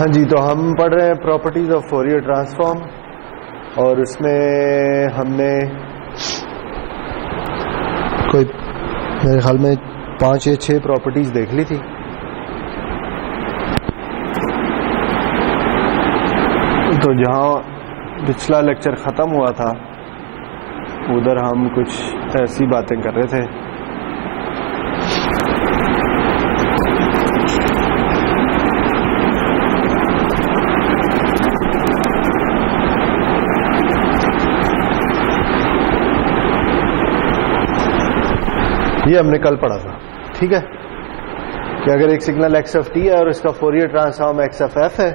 हाँ जी, तो हम पढ़ रहे हैं प्रॉपर्टीज ऑफ फोरियर ट्रांसफॉर्म और उसमें हमने कोई मेरे ख्याल में 5 या 6 प्रॉपर्टीज देख ली थी। तो जहाँ पिछला लेक्चर ख़त्म हुआ था उधर हम कुछ ऐसी बातें कर रहे थे। ये हमने कल पढ़ा था, ठीक है, कि अगर एक सिग्नल एक्स ऑफ टी है और इसका Fourier transform x of F है,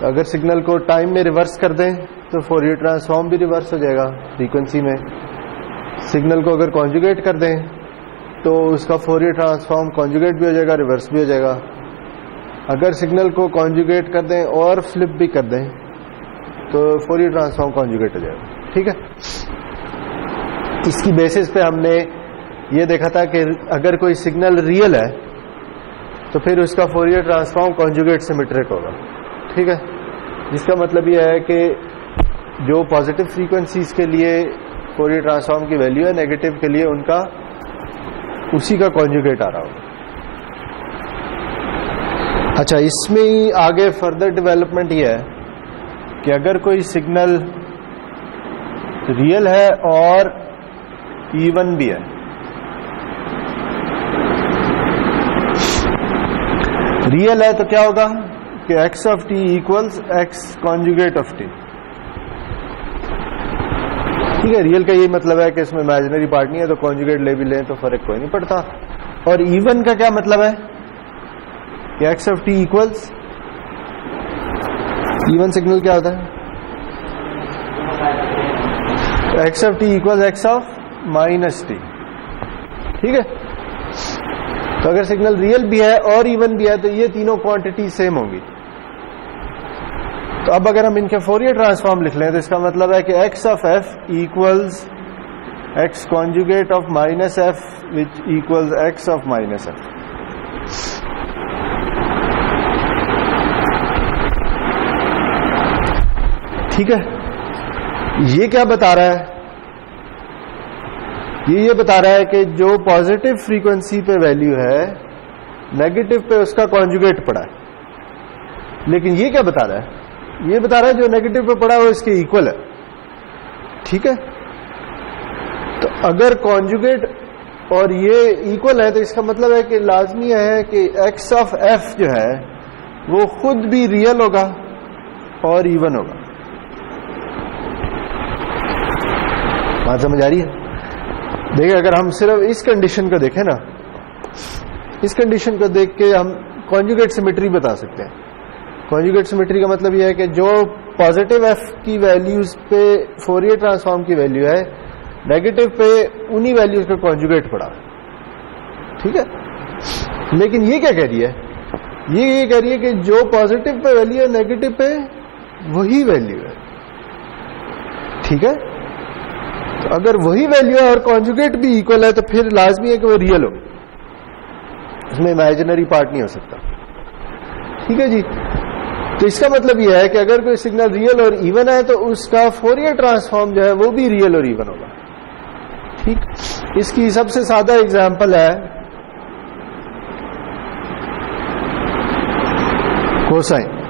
तो अगर सिग्नल को टाइम में रिवर्स कर दें तो फोरियर ट्रांसफॉर्म भी रिवर्स हो जाएगा फ्रीक्वेंसी में। सिग्नल को अगर कॉन्जुगेट कर दें तो उसका फोरियर ट्रांसफॉर्म कॉन्जुगेट भी हो जाएगा, रिवर्स भी हो जाएगा। अगर सिग्नल को कॉन्जुगेट कर दें और फ्लिप भी कर दें तो फोरियर ट्रांसफॉर्म कॉन्जुगेट हो जाएगा, ठीक है। इसकी बेसिस पे हमने ये देखा था कि अगर कोई सिग्नल रियल है तो फिर उसका फोरियर ट्रांसफॉर्म कॉन्जुगेट सिमेट्रिक होगा, ठीक है। जिसका मतलब ये है कि जो पॉजिटिव फ्रीक्वेंसीज के लिए फोरियर ट्रांसफॉर्म की वैल्यू है, नेगेटिव के लिए उनका उसी का कॉन्जुगेट आ रहा होगा। अच्छा, इसमें ही आगे फर्दर डेवलपमेंट ये है कि अगर कोई सिग्नल रियल है और इवन भी है, रियल है तो क्या होगा कि x of T equals x conjugate of T, ठीक है। रियल का ये मतलब है कि इसमें इमेजिनरी पार्ट नहीं है, तो कॉन्जुगेट ले भी लें तो फर्क कोई नहीं पड़ता। और इवन का क्या मतलब है कि x of T equals, even signal क्या होता है, x of T equals x of minus T, ठीक है। तो अगर सिग्नल रियल भी है और इवन भी है तो ये तीनों क्वांटिटी सेम होंगी। तो अब अगर हम इनके फोरियर ट्रांसफॉर्म लिख लें तो इसका मतलब है कि x of F equals x conjugate of minus F which equals x of minus F. ठीक है, ये क्या बता रहा है, ये बता रहा है कि जो पॉजिटिव फ्रीक्वेंसी पे वैल्यू है नेगेटिव पे उसका कॉन्जुगेट पड़ा है। लेकिन ये क्या बता रहा है, ये बता रहा है जो नेगेटिव पे पड़ा है वो इसके इक्वल है, ठीक है। तो अगर कॉन्जुगेट और ये इक्वल है तो इसका मतलब है कि लाजमी है कि एक्स ऑफ एफ जो है वो खुद भी रियल होगा और इवन होगा। बात समझ आ रही है? देखिए, अगर हम सिर्फ इस कंडीशन को देखें ना, इस कंडीशन को देख के हम कॉन्जुगेट सिमेट्री बता सकते हैं। कॉन्जुगेट सिमेट्री का मतलब यह है कि जो पॉजिटिव एफ की वैल्यूज पे फोरियर ट्रांसफॉर्म की वैल्यू है, नेगेटिव पे उन्हीं वैल्यूज का कॉन्जुगेट पड़ा, ठीक है। लेकिन ये क्या कह रही है, ये कह रही है कि जो पॉजिटिव पे वैल्यू है नेगेटिव पे वही वैल्यू है, ठीक है। तो अगर वही वैल्यू है और कॉन्जुगेट भी इक्वल है तो फिर लाजमी है कि वो रियल हो, उसमें इमेजिनरी पार्ट नहीं हो सकता, ठीक है जी। तो इसका मतलब यह है कि अगर कोई सिग्नल रियल और इवन है तो उसका फोरियर ट्रांसफॉर्म जो है वो भी रियल और इवन होगा, ठीक। इसकी सबसे सादा एग्जांपल है कोसाइन।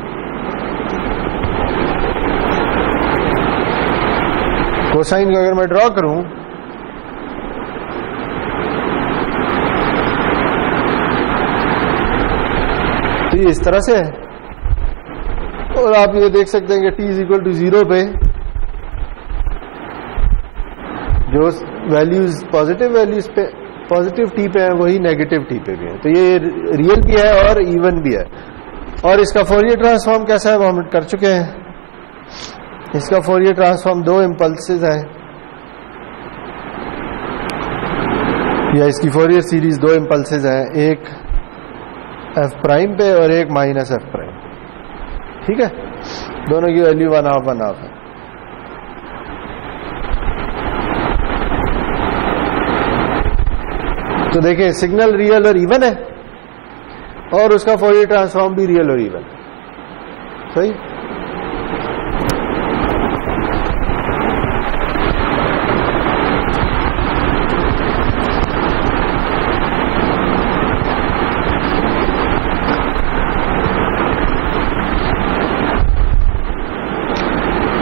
कोसाइन को अगर मैं ड्रॉ करूं तो ये इस तरह से है, और आप ये देख सकते हैं कि t इज इक्वल टू 0 पे जो वैल्यूज पॉजिटिव वैल्यूज पे पॉजिटिव t पे है वही नेगेटिव t पे भी है। तो ये रियल भी है और इवन भी है। और इसका फोरियर ट्रांसफॉर्म कैसा है वो हम कर चुके हैं। इसका फोरियर ट्रांसफॉर्म 2 इम्पल्सेस है, या इसकी फोरियर सीरीज 2 इम्पल्सेस है, एक एफ प्राइम पे और एक माइनस एफ प्राइम, ठीक है। दोनों की वैल्यू 1/2 है। तो देखिए, सिग्नल रियल और इवन है और उसका फोरियर ट्रांसफॉर्म भी रियल और इवन, सही।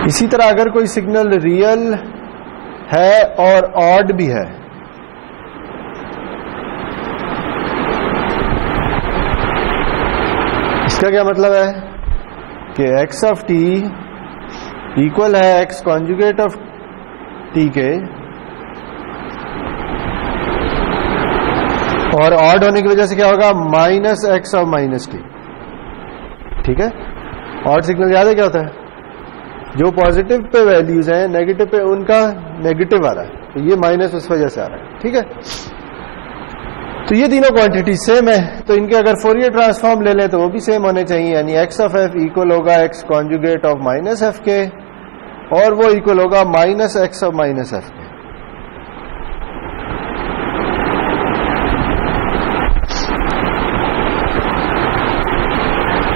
इसी तरह अगर कोई सिग्नल रियल है और ऑड भी है, इसका क्या मतलब है कि x ऑफ t इक्वल है x कॉन्जुगेट ऑफ t के, और ऑड होने की वजह से क्या होगा minus x of minus t। ठीक है, ऑड सिग्नल याद है क्या होता है, जो पॉजिटिव पे वैल्यूज हैं नेगेटिव पे उनका नेगेटिव आ रहा है, तो ये माइनस उस वजह से आ रहा है। ठीक है, तो ये तीनों क्वांटिटी सेम है, तो इनके अगर फोरियर ट्रांसफॉर्म ले लें तो वो भी सेम होने चाहिए, यानी x ऑफ f इक्वल होगा x conjugate of minus f के, और वो इक्वल होगा minus x of minus f के।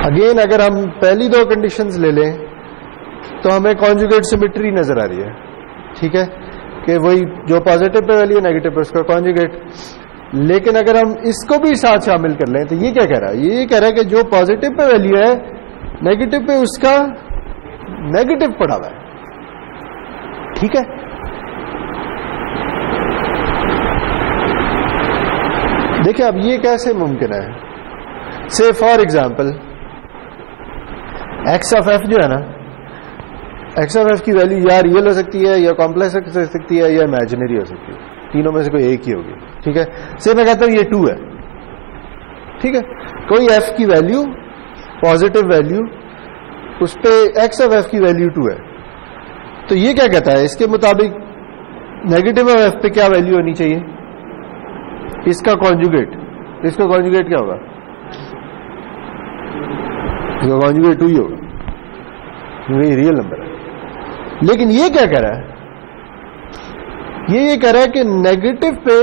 अगेन अगर हम पहली दो कंडीशंस ले लें तो हमें कॉन्जुगेट सिमेट्री नजर आ रही है। ठीक है, कि वही जो पॉजिटिव पे वैल्यू नेगेटिव पे उसका कॉन्जुगेट। लेकिन अगर हम इसको भी साथ शामिल कर लें तो ये क्या कह रहा है, ये कह रहा है कि जो पॉजिटिव पे वैल्यू है नेगेटिव पे उसका नेगेटिव पड़ा हुआ है। ठीक है, देखिए अब ये कैसे मुमकिन है। से for example x of F जो है ना, एक्स ऑफ एफ की वैल्यू या रियल हो सकती है, या कॉम्प्लेक्स हो सकती है, या इमेजिनरी हो सकती है, तीनों में से कोई एक ही होगी। ठीक है, से मैं कहता हूं ये 2 है। ठीक है, कोई एफ की वैल्यू पॉजिटिव वैल्यू, उस पे एक्स ऑफ एफ की वैल्यू 2 है, तो ये क्या कहता है, इसके मुताबिक नेगेटिव ऑफ एफ पे क्या वैल्यू होनी चाहिए, इसका कॉन्जुगेट। इसका कॉन्जुगेट क्या होगा, इसका कॉन्जुगेट 2 ही होगा, क्योंकि ये रियल नंबर है। लेकिन ये क्या कह रहा है, ये कह रहा है कि नेगेटिव पे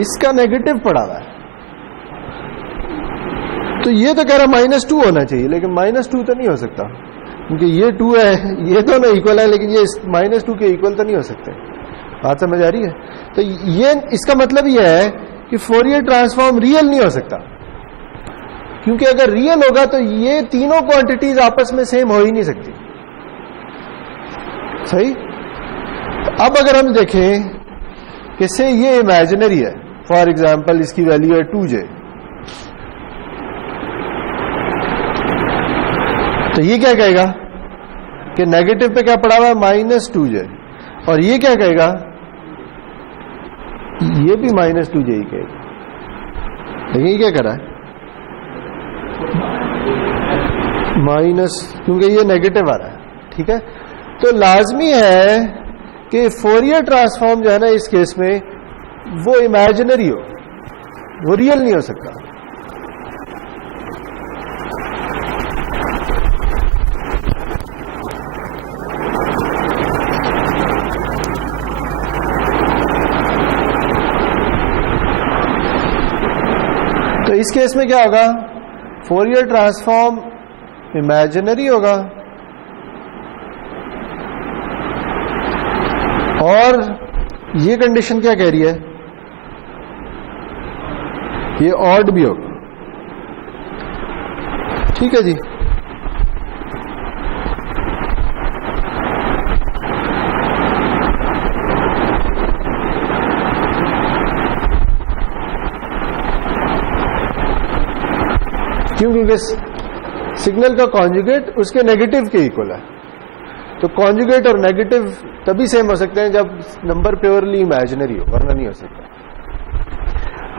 इसका नेगेटिव पड़ा हुआ है, तो ये तो कह रहा है -2 होना चाहिए, लेकिन -2 तो नहीं हो सकता, क्योंकि ये 2 है, ये दोनों इक्वल है, लेकिन ये -2 के इक्वल तो नहीं हो सकते। बात समझ आ रही है? तो ये इसका मतलब ये है कि फोरियर ट्रांसफॉर्म रियल नहीं हो सकता, क्योंकि अगर रियल होगा तो ये तीनों क्वांटिटीज आपस में सेम हो ही नहीं सकती। सही। तो अब अगर हम देखें कि से ये इमेजिनरी है, फॉर एग्जाम्पल इसकी वैल्यू है 2j, तो ये क्या कहेगा कि नेगेटिव पे क्या पड़ा हुआ है -2j, और ये क्या कहेगा, ये भी -2j ही कहेगा। लेकिन ये क्या कर रहा है, माइनस, क्योंकि ये नेगेटिव आ रहा है। ठीक है, तो लाजमी है कि फोरियर ट्रांसफॉर्म जो है ना इस केस में वो इमेजिनरी हो, वो रियल नहीं हो सकता। तो इस केस में क्या होगा, फोरियर ट्रांसफॉर्म इमेजिनरी होगा, और ये कंडीशन क्या कह रही है, ये ऑड भी होगा। ठीक है जी, क्यों, क्योंकि सिग्नल का कॉन्जुगेट उसके नेगेटिव के इक्वल है, तो कॉन्जुगेट और नेगेटिव तभी सेम हो सकते हैं जब नंबर प्योरली इमेजिनरी हो, वरना नहीं हो सकता।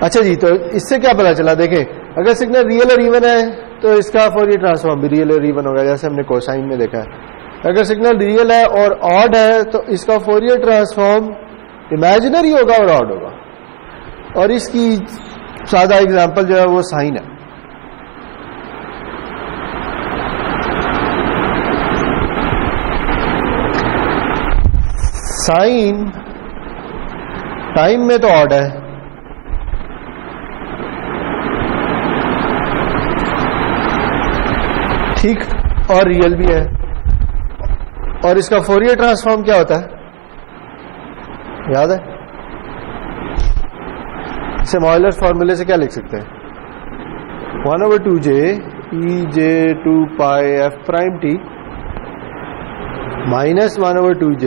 अच्छा जी, तो इससे क्या पता चला, देखें अगर सिग्नल रियल और इवन है तो इसका फोरियर ट्रांसफॉर्म भी रियल और इवन होगा, जैसे हमने कोसाइन में देखा है। अगर सिग्नल रियल है और ऑड है तो इसका फोरियर ट्रांसफॉर्म इमेजिनरी होगा और ऑड होगा, और इसकी सादा एग्जाम्पल जो है वो साइन है। साइन टाइम में तो ऑड है, ठीक, और रियल भी है। और इसका फोरियर ट्रांसफॉर्म क्या होता है, याद है? इसे ऑयलर्स फॉर्मूले से क्या लिख सकते हैं? 1/2j e j 2 pi f prime t minus 1/2j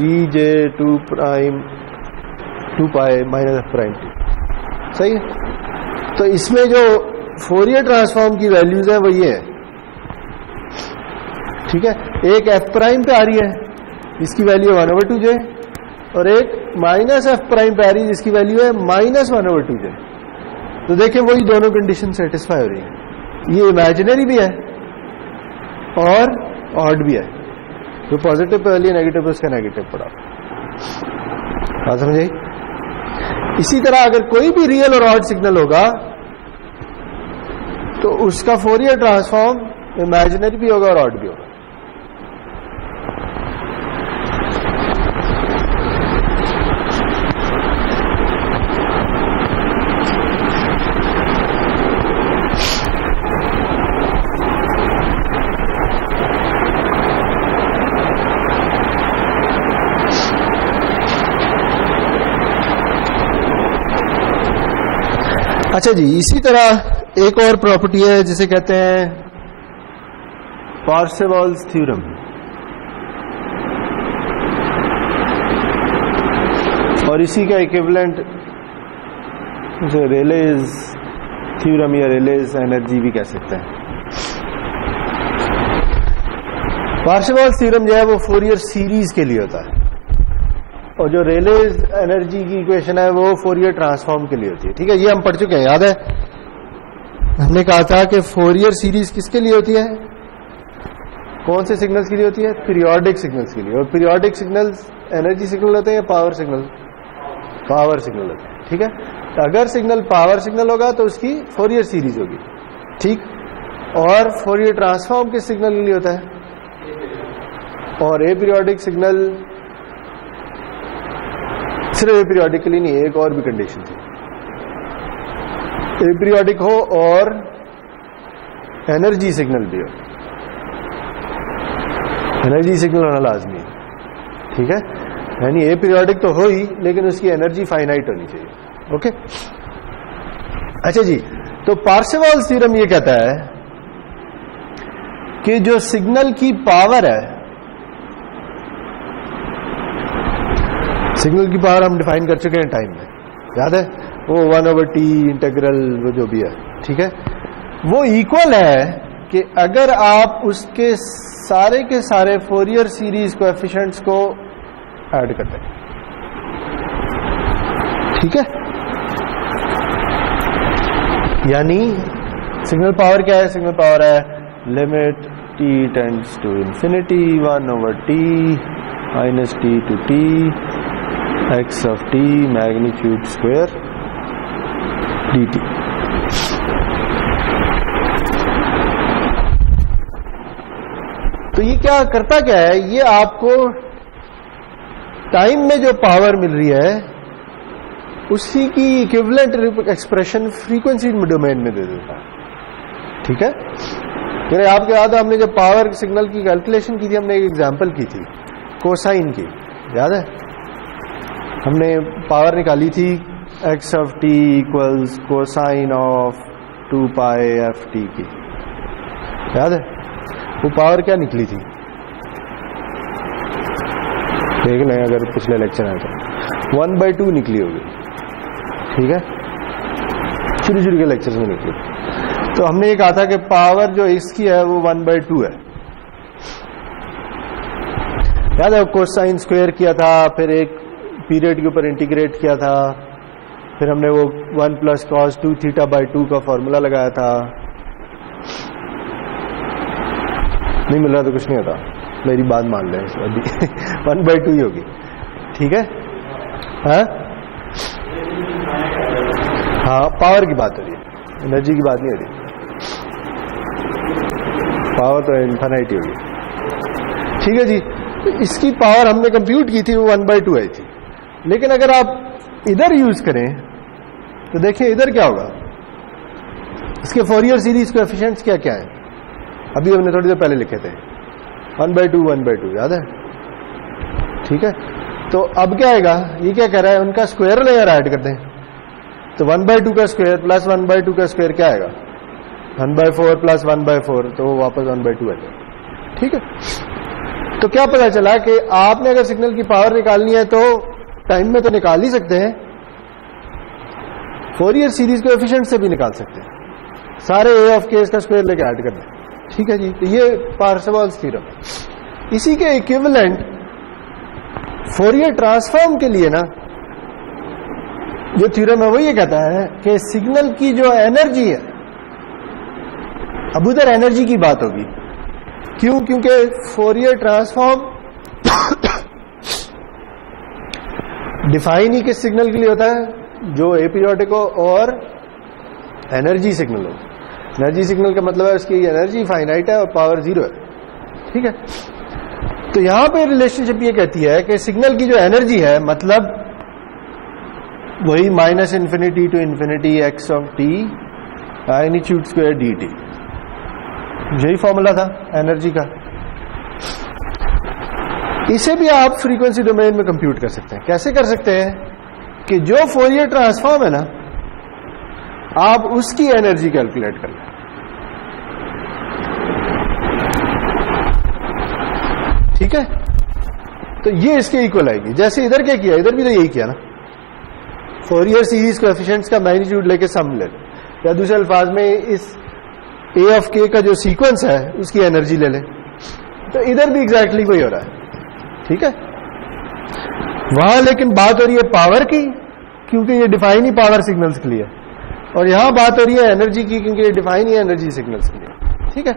e j 2 pi minus f prime t। सही है। तो इसमें जो फोरियर ट्रांसफॉर्म की वैल्यूज है वो ये है, ठीक है। एक f प्राइम पे आ रही है, इसकी वैल्यू है 1/2j, और एक माइनस f प्राइम पे आ रही है जिसकी वैल्यू है माइनस 1/2j। तो देखिए वही दोनों कंडीशन सेटिस्फाई हो रही है। ये इमेजिनरी भी है और ऑड भी है। जो पॉजिटिव पे वाली नेगेटिव पे उसका नेगेटिव पड़ा। बात समझ आई? इसी तरह अगर कोई भी रियल और ऑड सिग्नल होगा तो उसका फोरियर ट्रांसफॉर्म इमेजिनरी भी होगा और ऑड भी होगा। अच्छा जी, इसी तरह एक और प्रॉपर्टी है जिसे कहते हैं पार्सेवल्स थ्योरम। और इसी का इक्विवेलेंट जो रेलेज थ्योरम या रेलेज एनर्जी भी कह सकते हैं। पार्सेवल्स थ्योरम जो है वो फोरियर सीरीज के लिए होता है, और जो रेलेज एनर्जी की इक्वेशन है वो फोरियर ट्रांसफॉर्म के लिए होती है। ठीक है, ये हम पढ़ चुके हैं, याद है? हमने कहा था कि फोरियर सीरीज किसके लिए होती है, कौन से सिग्नल्स के लिए होती है? पीरियोडिक सिग्नल्स के लिए। और पीरियोडिक सिग्नल्स एनर्जी सिग्नल होते हैं या पावर सिग्नल? पावर सिग्नल होते हैं। ठीक है, तो अगर सिग्नल पावर सिग्नल होगा तो उसकी फोरियर सीरीज होगी। ठीक, और फोरियर ट्रांसफॉर्म किस सिग्नल के लिए होता है? और ए पीरियोडिक सिग्नल सिर्फ ए पीरियोडिकली नहीं, एक और भी कंडीशन थी, ए पीरियोडिक हो और एनर्जी सिग्नल भी हो। एनर्जी सिग्नल होना लाजमी है। ठीक है, यानी ए पीरियोडिक तो हो ही, लेकिन उसकी एनर्जी फाइनाइट होनी चाहिए। ओके, अच्छा जी, तो पार्सेवल्स थ्योरम ये कहता है कि जो सिग्नल की पावर है, सिग्नल की पावर हम डिफाइन कर चुके हैं टाइम में, याद है? वो 1/t इंटीग्रल वो जो भी है, ठीक है, वो इक्वल है कि अगर आप उसके सारे के सारे फोरियर सीरीज कोएफिशिएंट्स को ऐड करते हैं। ठीक है, यानी सिग्नल पावर क्या है? सिग्नल पावर है limit t tends to infinity 1/t minus t to t x of t magnitude square dt। तो ये क्या करता क्या है? ये आपको टाइम में जो पावर मिल रही है उसी की इक्विवेलेंट एक्सप्रेशन फ्रीक्वेंसी डोमेन में दे देता है। ठीक है, मेरे आपके याद है हमने जब पावर सिग्नल की कैलकुलेशन की थी, हमने एक एग्जांपल की थी कोसाइन की, याद है? हमने पावर निकाली थी x of t equals cosine of 2 pi F T की, याद है? वो पावर क्या निकली थी? देख लें अगर पिछले लेक्चर आए तो 1/2 निकली होगी। ठीक है, शुरू के लेक्चर्स में निकली। तो हमने ये कहा था कि पावर जो इसकी है वो 1/2 है, याद है? कोसाइन स्क्वायर किया था, फिर एक पीरियड के ऊपर इंटीग्रेट किया था, फिर हमने वो 1 + cos 2θ/2 का फॉर्मूला लगाया था। नहीं मिल रहा तो कुछ नहीं होता, मेरी बात मान लें, अभी 1/2 ही होगी। ठीक है, हाँ, पावर की बात हो रही है, एनर्जी की बात नहीं हो रही। पावर तो इनफाइनाइट ही होगी। ठीक है जी, तो इसकी पावर हमने कंप्यूट की थी, वो 1/2 आई थी। लेकिन अगर आप इधर यूज करें तो देखिए इधर क्या होगा, इसके फोरियर सीरीज कोएफिशिएंट्स क्या क्या है? अभी हमने थोड़ी देर पहले लिखे थे 1/2 याद है? ठीक है, तो अब क्या आएगा, ये क्या कह रहा है, उनका स्क्वायर लेयर ऐड कर दें, तो 1/2 का स्क्वायर प्लस 1/2 का स्क्वायर क्या आएगा, 1/4 प्लस 1/4, तो वो वापस 1/2 आ जाएगा। ठीक है, तो क्या पता चला कि आपने अगर सिग्नल की पावर निकालनी है तो टाइम में तो निकाल ही सकते हैं, फोरियर सीरीज कोएफिशिएंट से भी निकाल सकते हैं, सारे ए ऑफ के का स्क्वायर लेके ऐड कर दें। ठीक है जी, तो ये पार्सेवल्स थ्योरम है। इसी के इक्विवेलेंट फोरियर ट्रांसफॉर्म के लिए ना जो थ्योरम है वो ये कहता है कि सिग्नल की जो एनर्जी है, अब उधर एनर्जी की बात होगी, क्यों, क्योंकि फोरियर ट्रांसफॉर्म डिफाइन ही किस सिग्नल के लिए होता है, जो एपीरियोडिक हो और एनर्जी सिग्नल हो। एनर्जी सिग्नल का मतलब है उसकी एनर्जी फाइनाइट है और पावर 0 है। ठीक है, तो यहां पे रिलेशनशिप ये कहती है कि सिग्नल की जो एनर्जी है, मतलब वही -∞ to ∞ x of t magnitude square dt, यही फॉर्मूला था एनर्जी का। इसे भी आप फ्रीक्वेंसी डोमेन में कंप्यूट कर सकते हैं। कैसे कर सकते हैं कि जो फोरियर ट्रांसफॉर्म है ना, आप उसकी एनर्जी कैलकुलेट कर लें। ठीक है, तो ये इसके इक्वल आएगी। जैसे इधर क्या किया, इधर भी तो यही किया ना, फोरियर सीरीज कोएफिशिएंट्स का मैग्नीट्यूड लेके सम ले, या दूसरे अल्फाज में इस ए ऑफ के का जो सीक्वेंस है उसकी एनर्जी ले लें। तो इधर भी एग्जैक्टली वही हो रहा है। ठीक है, वहां लेकिन बात हो रही है पावर की, क्योंकि ये डिफाइन ही पावर सिग्नल्स के लिए, और यहां बात हो रही है एनर्जी की, क्योंकि ये डिफाइन ही एनर्जी सिग्नल्स के लिए। ठीक है,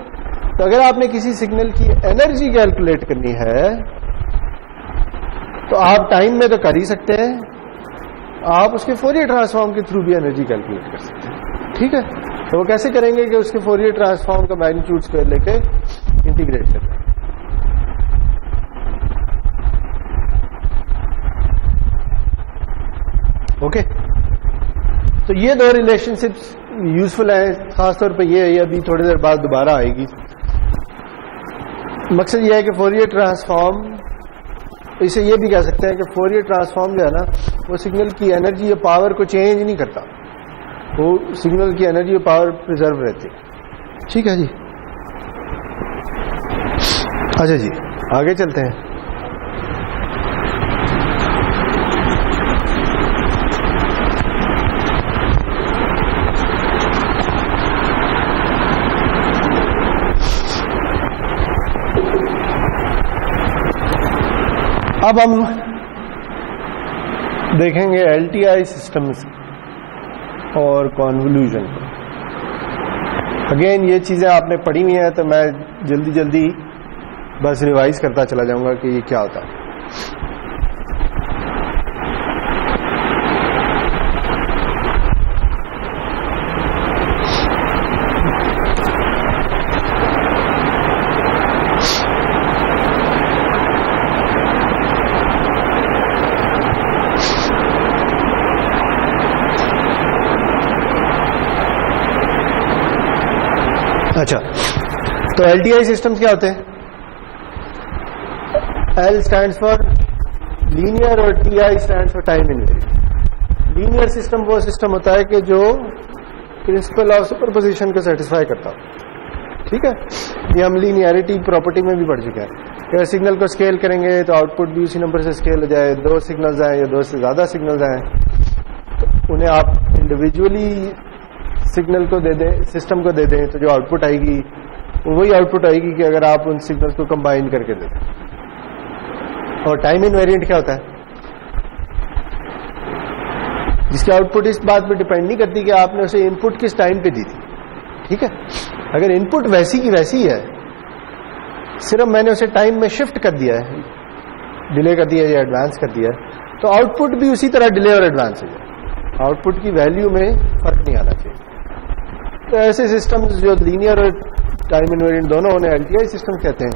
तो अगर आपने किसी सिग्नल की एनर्जी कैलकुलेट करनी है तो आप टाइम में तो कर ही सकते हैं, आप उसके फोरियर ट्रांसफॉर्म के थ्रू भी एनर्जी कैलकुलेट कर सकते हैं। ठीक है, तो वो कैसे करेंगे कि उसके फोरियर ट्रांसफॉर्म का मैग्नीट्यूड स्क्वायर लेके इंटीग्रेट करते हैं। ओके, तो ये दो रिलेशनशिप्स यूजफुल है, खासतौर पे ये अभी थोड़ी देर बाद दोबारा आएगी। मकसद ये है कि फोरियर ट्रांसफॉर्म, इसे ये भी कह सकते हैं कि फोरियर ट्रांसफॉर्म जो है ना, वो सिग्नल की एनर्जी या पावर को चेंज नहीं करता, वो सिग्नल की एनर्जी और पावर प्रिजर्व रहती है। ठीक है जी, अच्छा जी, आगे चलते हैं। अब हम देखेंगे एलटीआई सिस्टम्स और कॉन्वोल्यूशन को। अगेन ये चीजें आपने पढ़ी हुई हैं, तो मैं जल्दी जल्दी बस रिवाइज करता चला जाऊंगा कि ये क्या होता है। अच्छा, तो एलटीआई सिस्टम्स क्या होते हैं? एल स्टैंड्स फॉर लीनियर और TI stands for time invariant. Linear system वो सिस्टम होता है कि जो प्रिंसिपल ऑफ सुपरपोजिशन को सेटिस्फाई करता हो। ठीक है, ये हम लीनियरिटी प्रॉपर्टी में भी पढ़ चुके हैं कि अगर सिग्नल को स्केल करेंगे तो आउटपुट भी उसी नंबर से स्केल हो जाए, दो सिग्नल्स आए या दो से ज्यादा सिग्नल्स आए तो उन्हें आप इंडिविजुअली सिग्नल को दे दें, सिस्टम को दे दें, तो जो आउटपुट आएगी वो वही आउटपुट आएगी कि अगर आप उन सिग्नल्स को कंबाइन करके दे दें। और टाइम इनवेरिएंट क्या होता है? जिसकी आउटपुट इस बात पे डिपेंड नहीं करती कि आपने उसे इनपुट किस टाइम पे दी थी। ठीक है, अगर इनपुट वैसी की वैसी है, सिर्फ मैंने उसे टाइम में शिफ्ट कर दिया है, डिले कर दिया या एडवांस कर दिया है, तो आउटपुट भी उसी तरह डिले और एडवांस हो जाए, आउटपुट की वैल्यू में फर्क नहीं आना चाहिए। तो ऐसे सिस्टम्स जो लीनियर और टाइम इनवेरिएंट दोनों होने एलटीआई सिस्टम कहते हैं।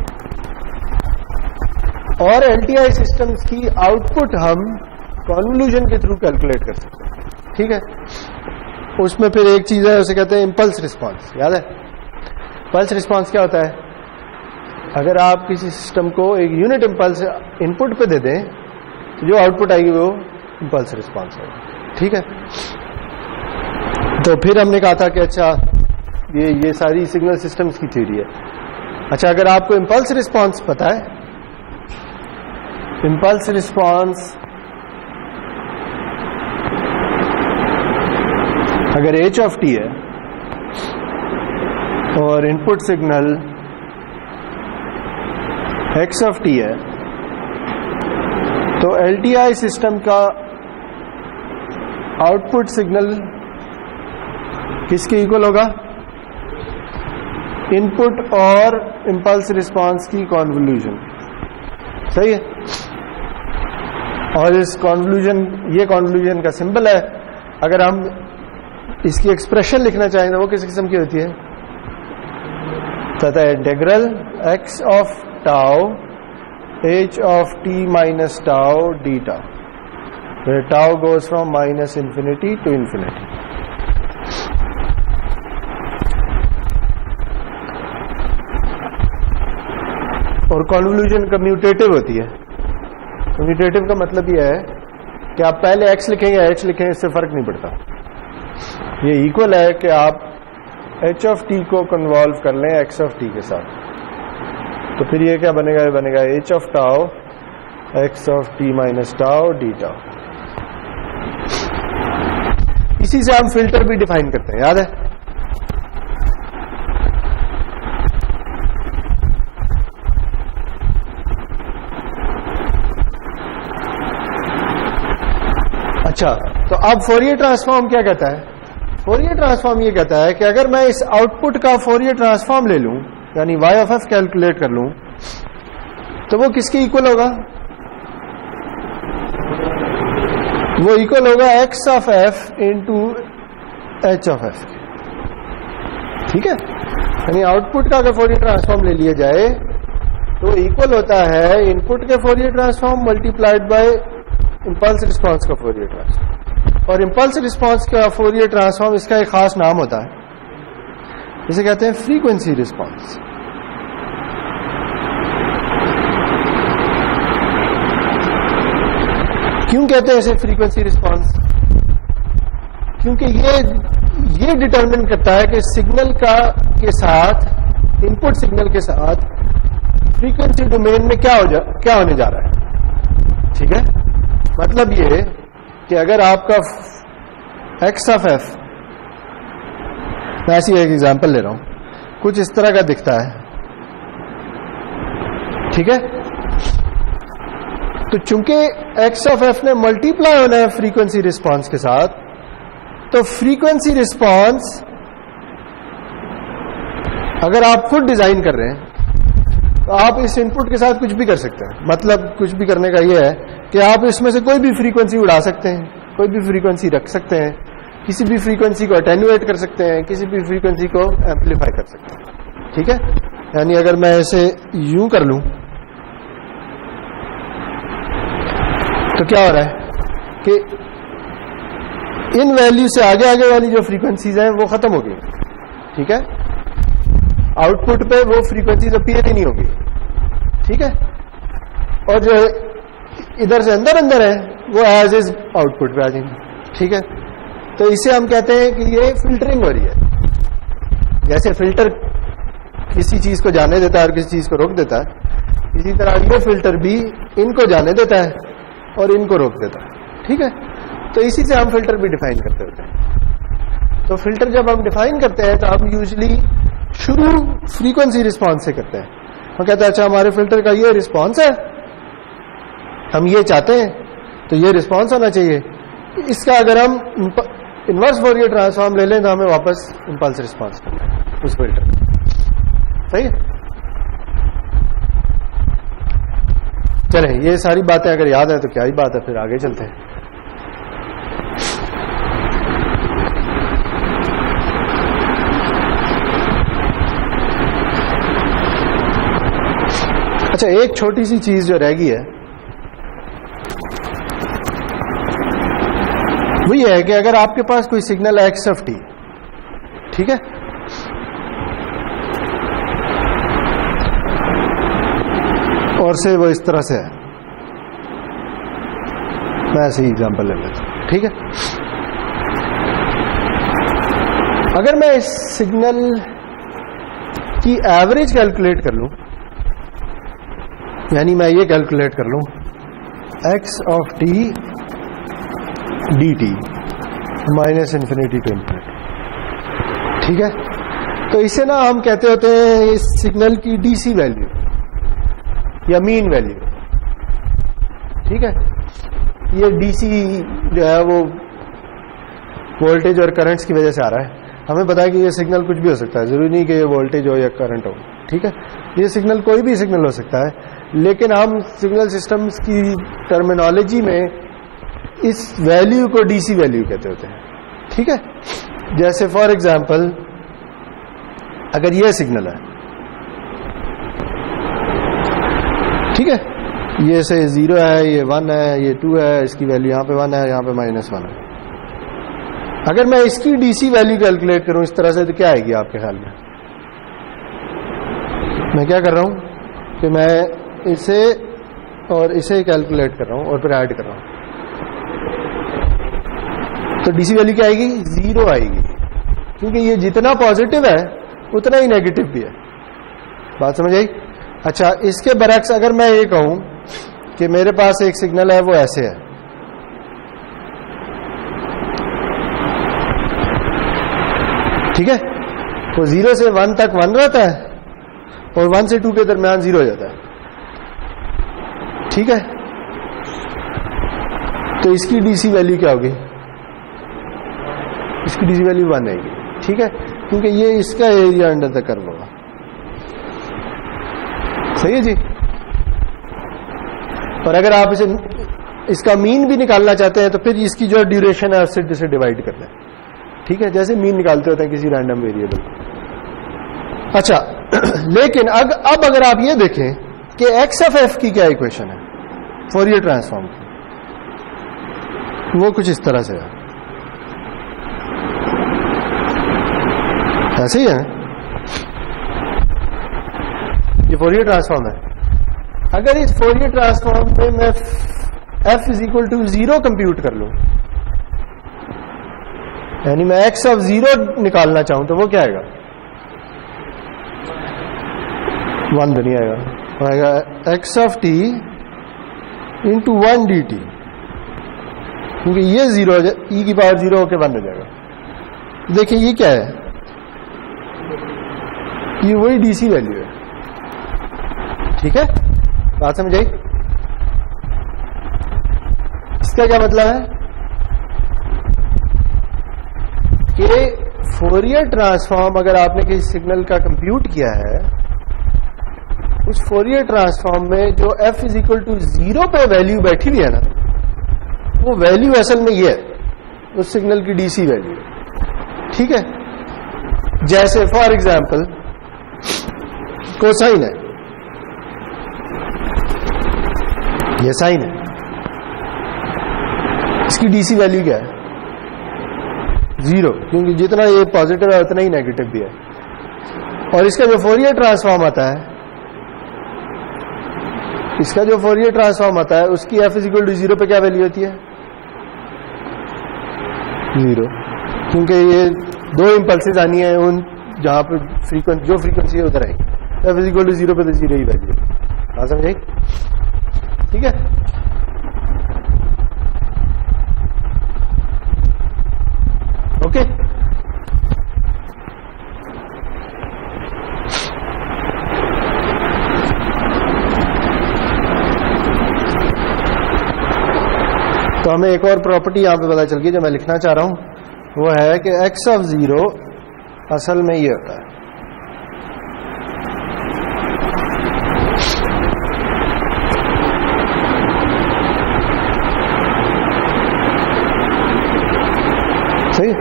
और एलटीआई सिस्टम्स की आउटपुट हम कॉन्वोल्यूशन के थ्रू कैलकुलेट कर सकते हैं। ठीक है, उसमें फिर एक चीज है, उसे कहते हैं इंपल्स रिस्पांस। याद है, पल्स रिस्पांस क्या होता है? अगर आप किसी सिस्टम को एक यूनिट इम्पल्स इनपुट पे दे दें तो जो आउटपुट आएगी वो इम्पल्स रिस्पांस होगा। ठीक है, तो फिर हमने कहा था कि अच्छा ये सारी सिग्नल सिस्टम्स की थ्योरी है। अच्छा, अगर आपको इम्पल्स रिस्पांस पता है, इम्पल्स रिस्पांस अगर h ऑफ t है और input signal x of t है, तो LTI सिस्टम का आउटपुट सिग्नल किसके इक्वल होगा? इनपुट और इम्पल्स रिस्पांस की कॉन्वोल्यूशन। सही है, और इस कॉन्वोल्यूशन, ये कॉन्वोल्यूशन का सिंबल है। अगर हम इसकी एक्सप्रेशन लिखना चाहें तो वो किस किस्म की होती है? कहता है integral x of tau h of t minus tau D tau, where tau goes from minus infinity to infinity. और कॉन्वोल्यूशन कम्यूटेटिव होती है। कम्यूटेटिव का मतलब यह है कि आप पहले x लिखेंगे h लिखेंगे, इससे फर्क नहीं पड़ता। ये इक्वल है कि आप h ऑफ t को कन्वॉल्व कर लें x ऑफ t के साथ, तो फिर ये क्या बनेगा? ये बनेगा h of tau x of t minus tau D tau. इसी से हम फिल्टर भी डिफाइन करते हैं, याद है? अच्छा, तो अब फोरियर ट्रांसफॉर्म क्या कहता है? फोरियर ट्रांसफॉर्म ये कहता है कि अगर मैं इस आउटपुट का फोरियर ट्रांसफॉर्म ले लूं, यानी y ऑफ f कैलकुलेट कर लूं, तो वो किसके इक्वल होगा? वो इक्वल होगा x of f into h of f। ठीक है, यानी आउटपुट का अगर फोरियर ट्रांसफॉर्म ले लिया जाए तो इक्वल होता है इनपुट के Fourier transform multiplied by impulse response का फोरियर ट्रांसफॉर्म। और इम्पल्स रिस्पांस का फोरियर ट्रांसफॉर्म, इसका एक खास नाम होता है, इसे कहते हैं फ्रीक्वेंसी रिस्पांस। क्यों कहते हैं इसे फ्रीक्वेंसी रिस्पांस? क्योंकि ये डिटरमिन करता है कि सिग्नल के साथ, इनपुट सिग्नल के साथ फ्रीक्वेंसी डोमेन में क्या होने जा रहा है। ठीक है, मतलब ये कि अगर आपका x ऑफ f, मैं ऐसी एक एग्जांपल ले रहा हूं, कुछ इस तरह का दिखता है। ठीक है, तो चूंकि x ऑफ f ने मल्टीप्लाई होना है फ्रीक्वेंसी रिस्पांस के साथ, तो फ्रीक्वेंसी रिस्पांस अगर आप खुद डिजाइन कर रहे हैं तो आप इस इनपुट के साथ कुछ भी कर सकते हैं। मतलब कुछ भी करने का यह है कि आप इसमें से कोई भी फ्रीक्वेंसी उड़ा सकते हैं, कोई भी फ्रीक्वेंसी रख सकते हैं, किसी भी फ्रीक्वेंसी को अटेन्यूएट कर सकते हैं, किसी भी फ्रीक्वेंसी को एम्पलीफाई कर सकते हैं। ठीक है, यानी अगर मैं इसे यूं कर लूं तो क्या हो रहा है कि इन वैल्यू से आगे आगे वाली जो फ्रीक्वेंसीज हैं वो खत्म हो गई। ठीक है, आउटपुट पे वो फ्रीक्वेंसीज अपीयर ही नहीं होगी। ठीक है, और जो इधर से अंदर है वो एज इज आउटपुट पे आ जाएंगे। ठीक है, तो इसे हम कहते हैं कि ये फिल्टरिंग हो रही है। जैसे फिल्टर किसी चीज को जाने देता है और किसी चीज को रोक देता है, इसी तरह ये फिल्टर भी इनको जाने देता है और इनको रोक देता है। ठीक है, तो इसी से हम फिल्टर भी डिफाइन करते होते हैं। तो फिल्टर जब हम डिफाइन करते हैं तो हम यूजुअली शुरू फ्रीक्वेंसी रिस्पांस से करते हैं। हम कहते हैं अच्छा हमारे फिल्टर का ये रिस्पांस है, हम ये चाहते हैं, तो ये रिस्पांस होना चाहिए। इसका अगर हम इनवर्स फोरियर ट्रांसफॉर्म ले लें तो हमें वापस इंपल्स रिस्पांस करना है उस फिल्टर। सही है, चले ये सारी बातें अगर याद है तो क्या ही बात है, फिर आगे चलते हैं। अच्छा, एक छोटी सी चीज जो रह गई है वो ये है कि अगर आपके पास कोई सिग्नल है x ऑफ t, ठीक है, और से वो इस तरह से है। मैं ऐसे ही एग्जांपल ले लेता हूं, ठीक है। अगर मैं इस सिग्नल की एवरेज कैलकुलेट कर लूं, यानी मैं ये कैलकुलेट कर लूं x of t dt minus infinity to infinity, ठीक है। तो इसे ना हम कहते होते हैं इस सिग्नल की डीसी वैल्यू या मीन वैल्यू, ठीक है। ये डीसी जो है वो वोल्टेज और करंट्स की वजह से आ रहा है। हमें पता है कि ये सिग्नल कुछ भी हो सकता है, जरूरी नहीं कि ये वोल्टेज हो या करंट हो, ठीक है। ये सिग्नल कोई भी सिग्नल हो सकता है, लेकिन हम सिग्नल सिस्टम्स की टर्मिनोलॉजी में इस वैल्यू को डीसी वैल्यू कहते होते हैं, ठीक है। जैसे फॉर एग्जांपल अगर ये सिग्नल है, ठीक है, ये से 0 है, ये 1 है, ये 2 है, इसकी वैल्यू यहां पे 1 है, यहां पे -1 है। अगर मैं इसकी डीसी वैल्यू कैलकुलेट करूं इस तरह से तो क्या आएगी आपके ख्याल में? मैं क्या कर रहा हूं कि मैं इसे और इसे कैलकुलेट कर रहा हूं और फिर ऐड कर रहा हूं, तो डीसी वैल्यू क्या आएगी? 0 आएगी, क्योंकि ये जितना पॉजिटिव है उतना ही नेगेटिव भी है। बात समझ आई? अच्छा, इसके बरक्स अगर मैं ये कहूं कि मेरे पास एक सिग्नल है वो ऐसे है, ठीक है, वो 0 से 1 तक 1 रहता है और 1 से 2 के दरमियान 0 हो जाता है, ठीक है। तो इसकी डीसी वैल्यू क्या होगी? इसकी डीसी वैल्यू 1 आएगी, ठीक है, क्योंकि ये इसका एरिया अंडर द कर्व होगा। सही है जी। और अगर आप इसका मीन भी निकालना चाहते हैं तो फिर इसकी जो ड्यूरेशन है उससे जिसे डिवाइड कर दें, ठीक है, जैसे मीन निकालते होते हैं किसी रैंडम वेरिएबल। अच्छा, लेकिन अब अगर आप ये देखें कि एक्स ऑफ एफ की क्या इक्वेशन है फोरियर ट्रांसफॉर्म की, वो कुछ इस तरह से है, ऐसे ही है, ये फोरियर ट्रांसफॉर्म है। अगर इस फोरियर ट्रांसफॉर्म में मैं f is equal to 0 compute कर लूं, यानी मैं x ऑफ 0 निकालना चाहूं तो वो क्या आएगा? 1 तो नहीं आएगा, x of t into 1 dt, क्योंकि ये 0 e की पावर 0 होकर 1 हो जाएगा। देखिए ये क्या है, ये वही डीसी वैल्यू है, ठीक है। बात समझ आई? इसका क्या मतलब है कि फोरियर ट्रांसफॉर्म अगर आपने किसी सिग्नल का कंप्यूट किया है, उस फोरियर ट्रांसफॉर्म में जो f इज इक्वल टू 0 पे वैल्यू बैठी हुई है ना, वो वैल्यू असल में ये है उस सिग्नल की डीसी वैल्यू, ठीक है। जैसे फॉर एग्जांपल कोसाइन है, ये साइन है, इसकी डीसी वैल्यू क्या है? 0, क्योंकि जितना ये पॉजिटिव है उतना ही नेगेटिव भी है। और इसका जो फोरियर ट्रांसफॉर्म आता है, इसका जो फोरियर ट्रांसफॉर्म आता है उसकी f इज इक्वल टू 0 पे क्या वैल्यू होती है? 0, क्योंकि ये 2 इंपल्सेस आनी है उन जहां पर जो फ्रीक्वेंसी है उधर आएगी, f इज इक्वल टू 0 पे तो 0 ही वैल्यू है। बात समझ आई? ठीक है। ओके, तो हमें एक और प्रॉपर्टी यहां पे पता चल गई जो मैं लिखना चाह रहा हूं, वो है कि x ऑफ 0 असल में ये होता है, सही।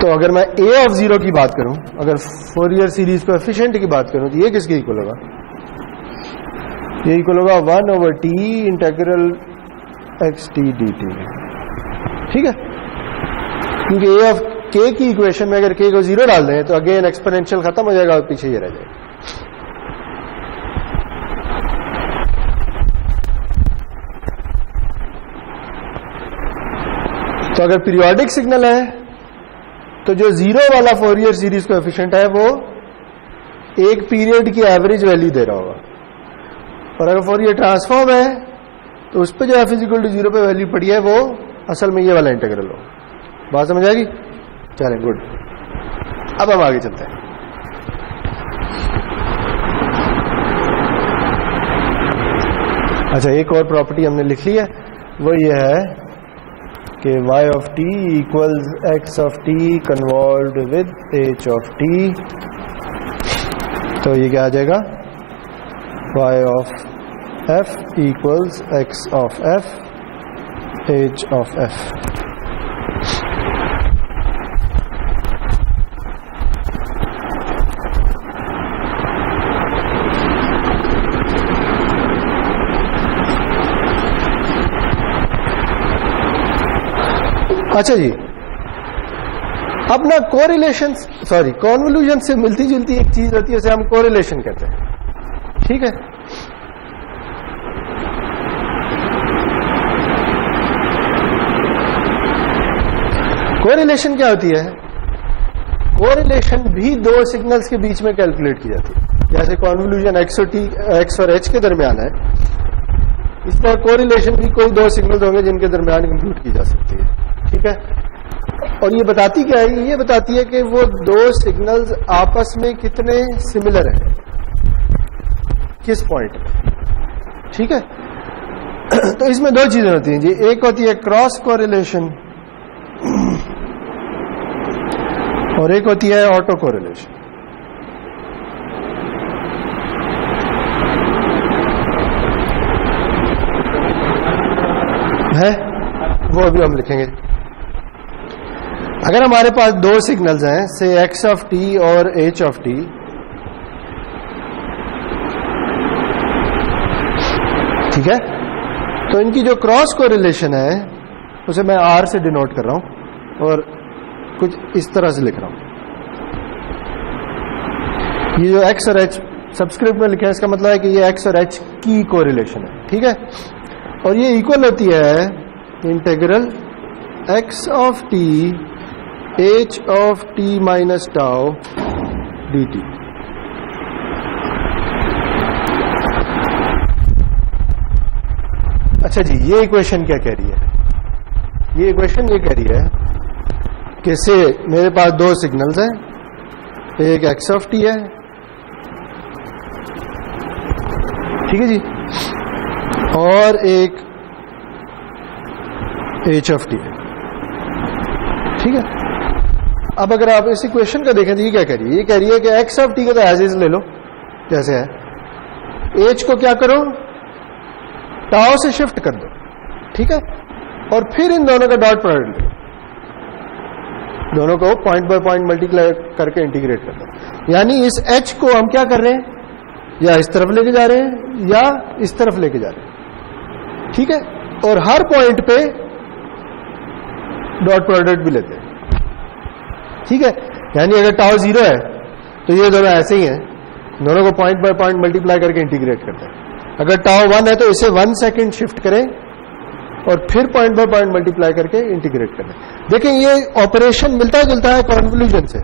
तो अगर मैं a ऑफ 0 की बात करूं, अगर फोरियर सीरीज कोएफिशिएंट की बात करूं, तो ये किसके इक्वल होगा? ये इक्वल होगा 1/t इंटीग्रल xt dt, ठीक है। क्योंकि a ऑफ k की इक्वेशन में अगर k को 0 डाल दें तो अगेन एक्सपोनेंशियल खत्म हो जाएगा और पीछे ये रह जाएगा। तो अगर पीरियोडिक सिग्नल है तो जो जीरो वाला फोरियर सीरीज कोएफिशिएंट है वो एक पीरियड की एवरेज वैल्यू दे रहा होगा, और अगर फोरियर ट्रांसफॉर्म है तो उस पर जो f = 0 पे वैल्यू पड़ी है वो असल में ये वाला इंटीग्रल हो। बात समझ आएगी? चलें, गुड। अब हम आगे चलते हैं। अच्छा, एक और प्रॉपर्टी हमने लिख ली है, वो ये है कि y(t) = x(t) कन्वॉल्व्ड विद h(t). तो ये क्या आ जाएगा? y(f) = x(f) h(f). अच्छा जी, अब ना कॉन्वोल्यूशन से मिलती जुलती एक चीज होती है, उसे हम कोरिलेशन कहते हैं। ठीक है, कोरिलेशन क्या होती है? कोरिलेशन भी दो सिग्नल्स के बीच में कैलकुलेट की जाती है। जैसे कॉन्वोल्यूशन x और h के दरमियान है, इस तरह कोरिलेशन भी कोई दो सिग्नल्स होंगे जिनके दरमियान कंप्यूट की जा सकती है। ठीक है, और ये बताती क्या है? ये बताती है कि वो दो सिग्नल्स आपस में कितने सिमिलर हैं, किस पॉइंट पे। ठीक है, तो इसमें दो चीजें होती हैं जी। एक होती है क्रॉस कोरिलेशन और एक होती है ऑटो कोरिलेशन। है वो अभी हम लिखेंगे। अगर हमारे पास दो सिग्नल्स हैं, से x(t) और h(t), ठीक है, तो इनकी जो क्रॉस कोरिलेशन है उसे मैं r से डिनोट कर रहा हूं और कुछ इस तरह से लिख रहा हूं। ये जो x और h सबस्क्रिप्ट में लिखा है, इसका मतलब है कि ये x और h की कोरिलेशन है। ठीक है, और ये इक्वल होती है इंटीग्रल x(t) h(t - tau) dt। अच्छा जी, ये इक्वेशन क्या कह रही है? ये इक्वेशन ये कह रही है कि से मेरे पास दो सिग्नल्स हैं, एक x(t) है, ठीक है जी, और एक h(t) है। ठीक है, अब अगर आप इस इक्वेशन का देखें तो ये क्या कह रही है? ये कह रही है कि x(t) को तो एज इज ले लो जैसे है, h को क्या करो, टाउ से शिफ्ट कर दो। ठीक है, और फिर इन दोनों का डॉट प्रोडक्ट लो, दोनों को पॉइंट बाय पॉइंट मल्टीप्लाई करके इंटीग्रेट कर दो। यानी इस h को हम क्या कर रहे हैं, या इस तरफ लेके जा रहे हैं या इस तरफ लेके जा रहे हैं। ठीक है, और हर पॉइंट पे डॉट प्रोडक्ट भी लेते हैं। ठीक है, यानी अगर टाउ 0 है तो ये दोनों ऐसे ही हैं, दोनों को पॉइंट बाय पॉइंट मल्टीप्लाई करके इंटीग्रेट करते हैं। अगर टाउ 1 है तो इसे 1 सेकेंड शिफ्ट करें और फिर पॉइंट बाय पॉइंट मल्टीप्लाई करके इंटीग्रेट करें। देखें, ये ऑपरेशन मिलता जुलता है कॉन्वोल्यूशन से।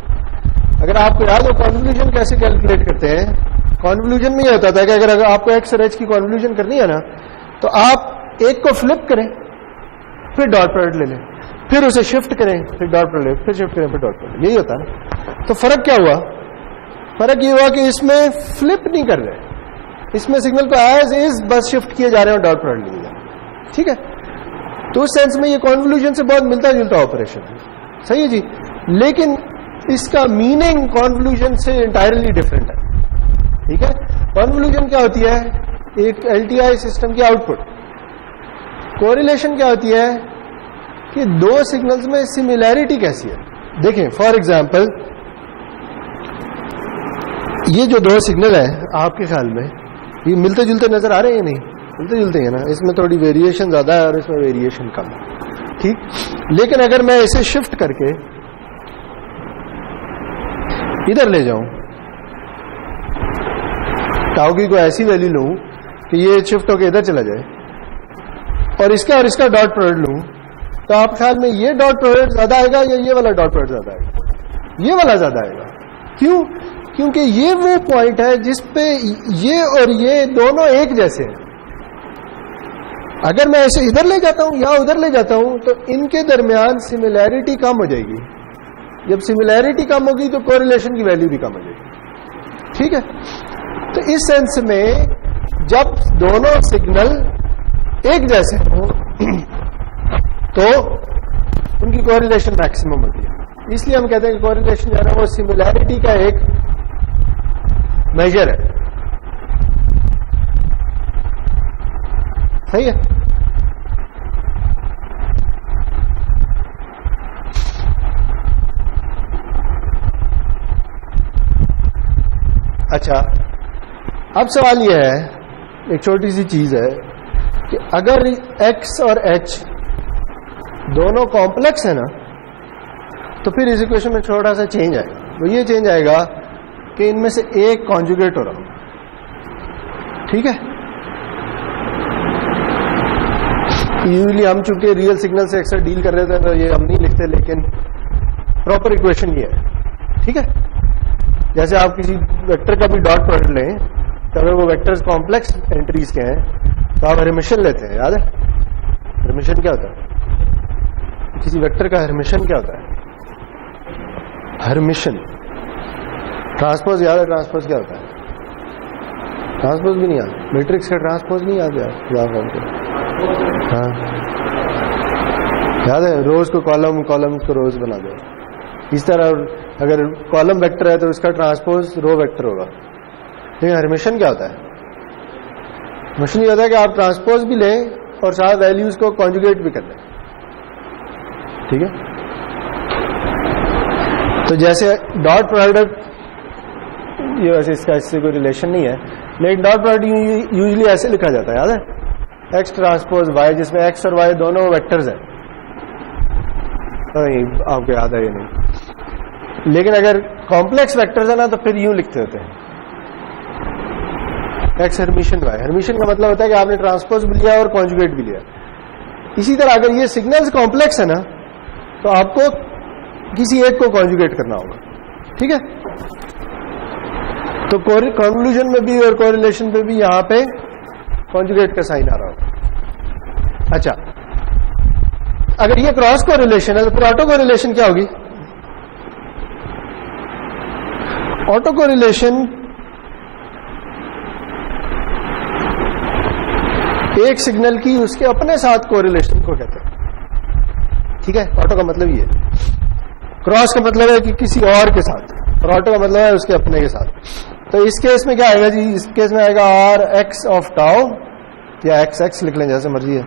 अगर आपको याद हो कॉन्वोल्यूशन कैसे कैलकुलेट करते हैं, कॉन्वोल्यूशन में ये होता था कि अगर आपको x और h की कॉन्वोल्यूशन करनी है ना, तो आप एक को फ्लिप करें, फिर डॉट प्रोडक्ट ले लें, फिर उसे शिफ्ट करें, फिर डॉट प्रोडक्ट, फिर शिफ्ट करें, फिर डॉट प्रोडक्ट, यही होता है। तो फर्क क्या हुआ? फर्क ये हुआ कि इसमें फ्लिप नहीं कर रहे, इसमें सिग्नल को एज इज बस शिफ्ट किए जा रहे हैं और डॉट प्रोडक्ट लिए जा रहे हैं। ठीक है, तो उस सेंस में ये कॉन्वोल्यूशन से बहुत मिलता जुलता ऑपरेशन है। सही है जी, लेकिन इसका मीनिंग कॉन्वोल्यूशन से इंटायरली डिफरेंट है। ठीक है, कॉन्वोल्यूशन क्या होती है? एक एलटीआई सिस्टम की आउटपुट। कोरिलेशन क्या होती है कि दो सिग्नल्स में सिमिलैरिटी कैसी है। देखें, फॉर एग्जांपल ये जो दो सिग्नल है आपके ख्याल में ये मिलते जुलते नजर आ रहे हैं या नहीं? मिलते जुलते हैं ना, इसमें थोड़ी वेरिएशन ज्यादा है और इसमें वेरिएशन कम है। ठीक, लेकिन अगर मैं इसे शिफ्ट करके इधर ले जाऊं, टाउ की को ऐसी वैल्यू लूं कि ये शिफ्ट होकर इधर चला जाए और इसका डॉट प्रोडक्ट लूं, तो आप ख्याल में ये डॉट प्रोडक्ट ज्यादा आएगा या ये वाला डॉट प्रोडक्ट ज्यादा आएगा? ये वाला ज्यादा आएगा। क्यों? क्योंकि ये वो पॉइंट है जिसपे ये और ये दोनों एक जैसे हैं। अगर मैं ऐसे इधर ले जाता हूं या उधर ले जाता हूं तो इनके दरमियान सिमिलैरिटी कम हो जाएगी। जब सिमिलैरिटी कम होगी तो कोरिलेशन की वैल्यू भी कम हो जाएगी। ठीक है? तो इस सेंस में जब दोनों सिग्नल एक जैसे हो तो उनकी कोरिलेशन मैक्सिमम होती है। इसलिए हम कहते हैं कि कोरिलेशन जो है ना वो सिमिलैरिटी का एक मेजर है। सही है? अच्छा, अब सवाल यह है, एक छोटी सी चीज है कि अगर x और h दोनों कॉम्प्लेक्स है ना तो फिर इस इक्वेशन में छोटा सा चेंज आएगा। वो ये चेंज आएगा कि इनमें से एक कॉन्जुगेट हो रहा हो। ठीक है? यूजली हम चूंकि रियल सिग्नल से अक्सर डील कर रहे थे तो ये हम नहीं लिखते, लेकिन प्रॉपर इक्वेशन ये है। ठीक है? जैसे आप किसी वेक्टर का भी डॉट प्रोडक्ट लें तो अगर वो वेक्टर्स कॉम्प्लेक्स एंट्रीज के हैं तो आप हर्मिशन लेते हैं। याद है हर्मिशन क्या होता है? किसी वेक्टर का हर्मिशन क्या होता है? हर्मिशन। ट्रांसपोज याद है? ट्रांसपोज क्या होता है? ट्रांसपोज भी नहीं याद? मैट्रिक्स का ट्रांसपोज नहीं याद यार? हाँ याद है? रोज को कॉलम, कॉलम को रोज बना दो। इस तरह अगर कॉलम वेक्टर है तो इसका ट्रांसपोज रो वेक्टर होगा। लेकिन हर्मिशन क्या होता है? हर्मिशन ये होता है कि आप ट्रांसपोज भी लें और साथ वैल्यूज को कॉन्जुगेट भी कर लें। ठीक है? तो जैसे डॉट प्रोडक्ट, ये वैसे इससे कोई रिलेशन नहीं है, लेकिन डॉट प्रोडक्ट यूजुअली ऐसे लिखा जाता है। याद है? एक्स ट्रांसपोज वाई, जिसमें एक्स और वाई दोनों वेक्टर्स हैं। नहीं, आपको याद है ये नहीं। लेकिन अगर कॉम्प्लेक्स वेक्टर्स है ना तो फिर यूं लिखते होते हैं एक्स हर्मिशन वाई। हर्मिशन का मतलब होता है कि आपने ट्रांसपोज भी लिया और कॉन्जुगेट भी लिया। इसी तरह अगर ये सिग्नल्स कॉम्प्लेक्स है ना तो आपको किसी एक को कॉन्जुगेट करना होगा। ठीक है? तो कॉन्क्लूजन में भी और कोरिलेशन पे भी यहां पे कॉन्जुगेट का साइन आ रहा होगा। अच्छा, अगर ये क्रॉस कोरिलेशन है तो फिर ऑटो कोरिलेशन क्या होगी? ऑटो कोरिलेशन एक सिग्नल की उसके अपने साथ कोरिलेशन को कहते हैं। ठीक है? ऑटो का मतलब ये, क्रॉस का मतलब है कि किसी और के साथ, और ऑटो का मतलब है उसके अपने के साथ। तो इस केस में क्या आएगा जी? इस केस में आएगा आर एक्स ऑफ टाउ, या एक्स एक्स लिख लें जैसे मर्जी है,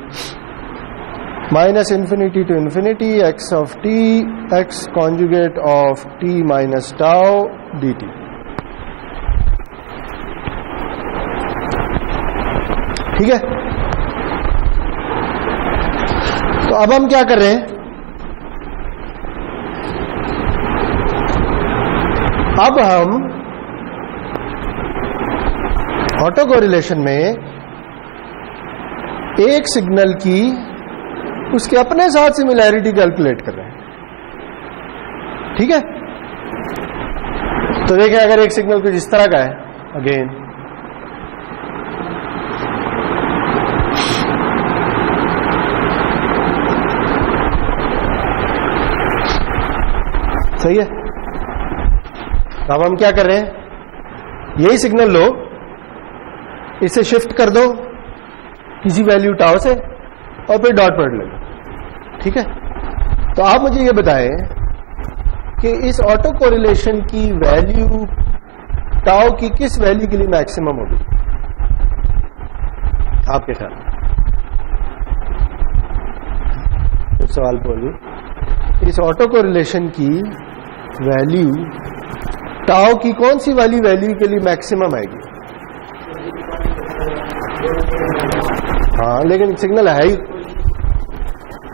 minus infinity to infinity X of T X conjugate of T minus tau D T. ठीक है? तो अब हम क्या कर रहे हैं? अब हम ऑटो कोरिलेशन में एक सिग्नल की उसके अपने साथ सिमिलैरिटी कैलकुलेट कर रहे हैं। ठीक है? तो देखिए, अगर एक सिग्नल कुछ इस तरह का है, अगेन सही है? अब हम क्या कर रहे हैं? यही सिग्नल लो, इसे शिफ्ट कर दो किसी वैल्यू टाउ से और फिर डॉट प्रोडक्ट ले लो। ठीक है? तो आप मुझे ये बताएं कि इस ऑटो कोरिलेशन की वैल्यू टाउ की किस वैल्यू के लिए मैक्सिमम होगी आपके ख्याल? कुछ सवाल बोलिए। इस ऑटो कोरिलेशन की वैल्यू टाउ की कौन सी वाली वैल्यू के लिए मैक्सिमम आएगी? हाँ, लेकिन सिग्नल है ही,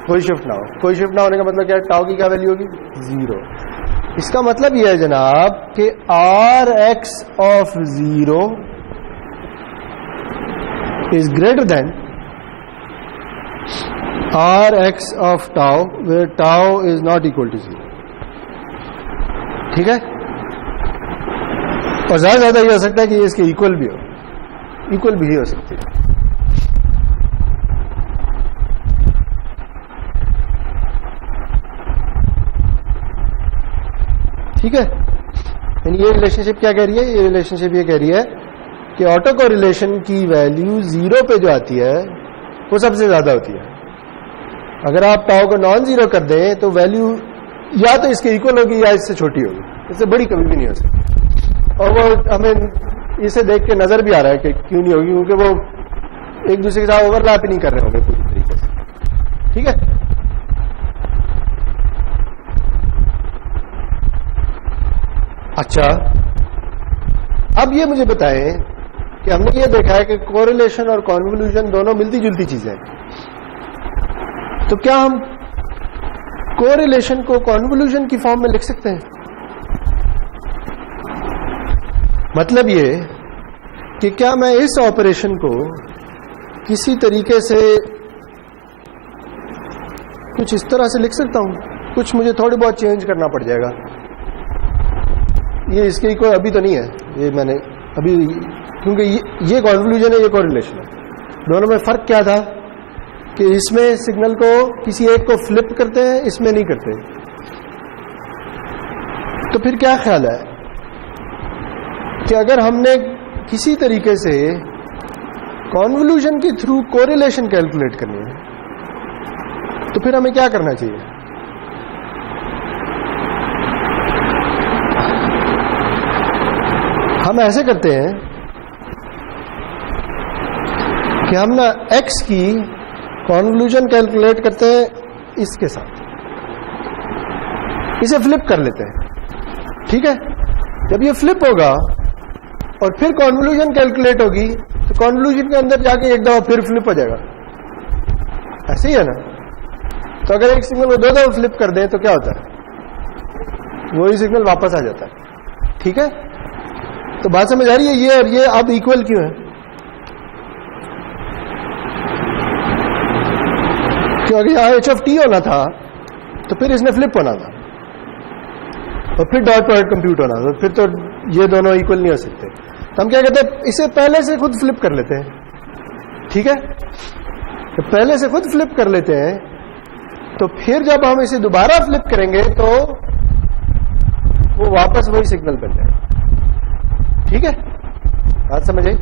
कोई शिफ्ट ना हो। कोई शिफ्ट ना होने का मतलब क्या है? टाउ की क्या वैल्यू होगी? 0। इसका मतलब यह है जनाब कि R X of 0 is greater than R X of tau where tau is not equal to 0। ठीक है, और ज्यादा ज्यादा ये हो सकता है कि ये इसके इक्वल भी हो, इक्वल भी हो सकती है। ठीक है, यानी ये रिलेशनशिप क्या कह रही है? ये रिलेशनशिप ये कह रही है कि ऑटो कोरिलेशन की वैल्यू 0 पे जो आती है वो सबसे ज्यादा होती है। अगर आप टाउ को नॉन जीरो कर दें तो वैल्यू या तो इसके इक्वल होगी या इससे छोटी होगी, इससे बड़ी कभी भी नहीं हो सकती। और वो हमें इसे देख के नजर भी आ रहा है कि क्यों नहीं होगी, क्योंकि वो एक दूसरे के साथ ओवरलैप नहीं कर रहे होंगे पूरी तरीके से। ठीक है, अच्छा अब ये मुझे बताएं कि हमने ये देखा है कि कोरिलेशन और कॉन्वोल्यूशन दोनों मिलती जुलती चीजें हैं, तो क्या हम कोरिलेशन को कॉन्वोल्यूशन की फॉर्म में लिख सकते हैं? मतलब ये कि क्या मैं इस ऑपरेशन को किसी तरीके से कुछ इस तरह से लिख सकता हूं? कुछ मुझे थोड़ी बहुत चेंज करना पड़ जाएगा। ये इसके कोई अभी तो नहीं है, ये मैंने अभी, क्योंकि ये कॉन्वोल्यूशन है, ये कोरिलेशन है। दोनों में फर्क क्या था कि इसमें सिग्नल को किसी एक को फ्लिप करते हैं, इसमें नहीं करते। तो फिर क्या ख्याल है कि अगर हमने किसी तरीके से कॉन्वोल्यूशन के थ्रू कोरिलेशन कैलकुलेट करनी है तो फिर हमें क्या करना चाहिए? हम ऐसे करते हैं कि हम ना x की कॉन्वोल्यूशन कैलकुलेट करते हैं इसके साथ, इसे फ्लिप कर लेते हैं। ठीक है, जब ये फ्लिप होगा और फिर कॉन्वोल्यूशन कैलकुलेट होगी तो कॉन्वोल्यूशन के अंदर जाके एक दफा फिर फ्लिप हो जाएगा, ऐसे ही है ना? तो अगर एक सिग्नल को दो दफा फ्लिप कर दें तो क्या होता है? वही सिग्नल वापस आ जाता है। ठीक है, तो बात समझ आ रही है? ये और ये अब इक्वल क्यों है? क्योंकि यहां एच ऑफ टी होना था तो फिर इसने फ्लिप होना था और फिर डॉट प्रोडक्ट कंप्यूट होना था, फिर तो ये दोनों इक्वल नहीं हो सकते। तो हम क्या कहते हैं, इसे पहले से खुद फ्लिप कर लेते हैं। ठीक है, तो पहले से खुद फ्लिप कर लेते हैं, तो फिर जब हम इसे दोबारा फ्लिप करेंगे तो वो वापस वही सिग्नल बन जाएगा। ठीक है, बात समझ आई?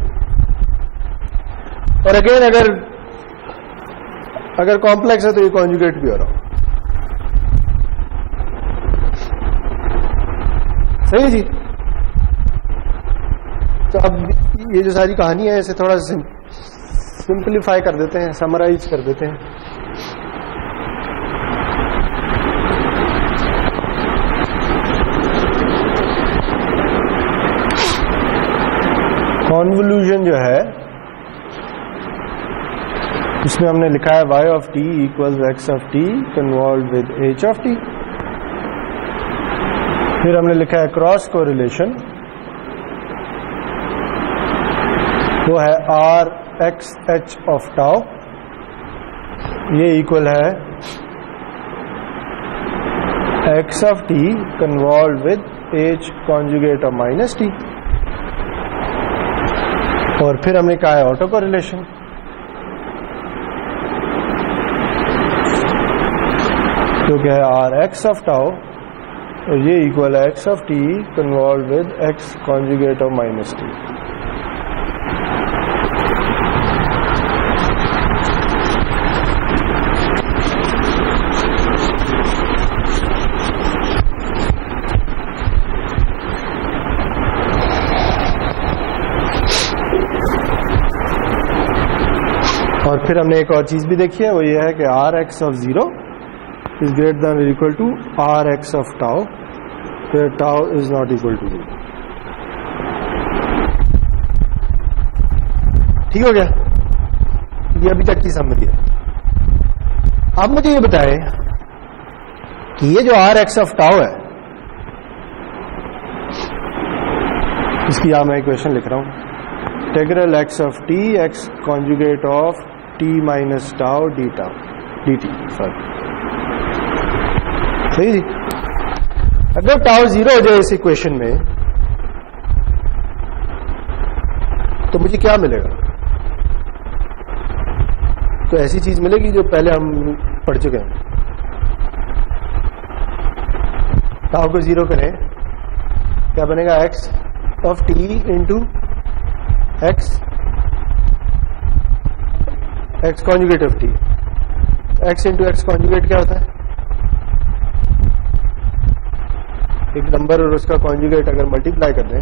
और अगेन अगर कॉम्प्लेक्स है तो ये कॉन्जुगेट भी हो रहा हो। सही जी। तो अब ये जो सारी कहानी है इसे थोड़ा सिंपलीफाई कर देते हैं, समराइज कर देते हैं। कॉन्वोल्यूशन जो है इसमें हमने लिखा है y of t equals x of t convolve with h of t। फिर हमने लिखा है क्रॉस कोरिलेशन, वो है r x h of tau, ये इक्वल है x of t convolve with h conjugate of minus t। और फिर हमने कहा है ऑटो कोरिलेशन, जो क्या है आर एक्स ऑफ टाउ, और ये इक्वल है x of T convolve with x conjugate of minus T. और फिर हमने एक और चीज भी देखी है, वो ये है कि R X of 0 is greater than or equal to Rx of tau, where tau is not equal to 0। ठीक हो गया? ये अभी तक की समझ है। अब मुझे ये बताएं कि ये जो Rx of tau है, इसकी यहां मैं इक्वेशन लिख रहा हूं, integral x of t x conjugate of t minus tau d tau। dt, sorry, सही जी। अगर टाउ 0 हो जाए इस इक्वेशन में तो मुझे क्या मिलेगा? तो ऐसी चीज मिलेगी जो पहले हम पढ़ चुके हैं। टाउ को 0 करें, क्या बनेगा? x of t into x conjugate of t। x into x conjugate क्या होता है? एक नंबर और उसका कॉन्जुगेट अगर मल्टीप्लाई कर दें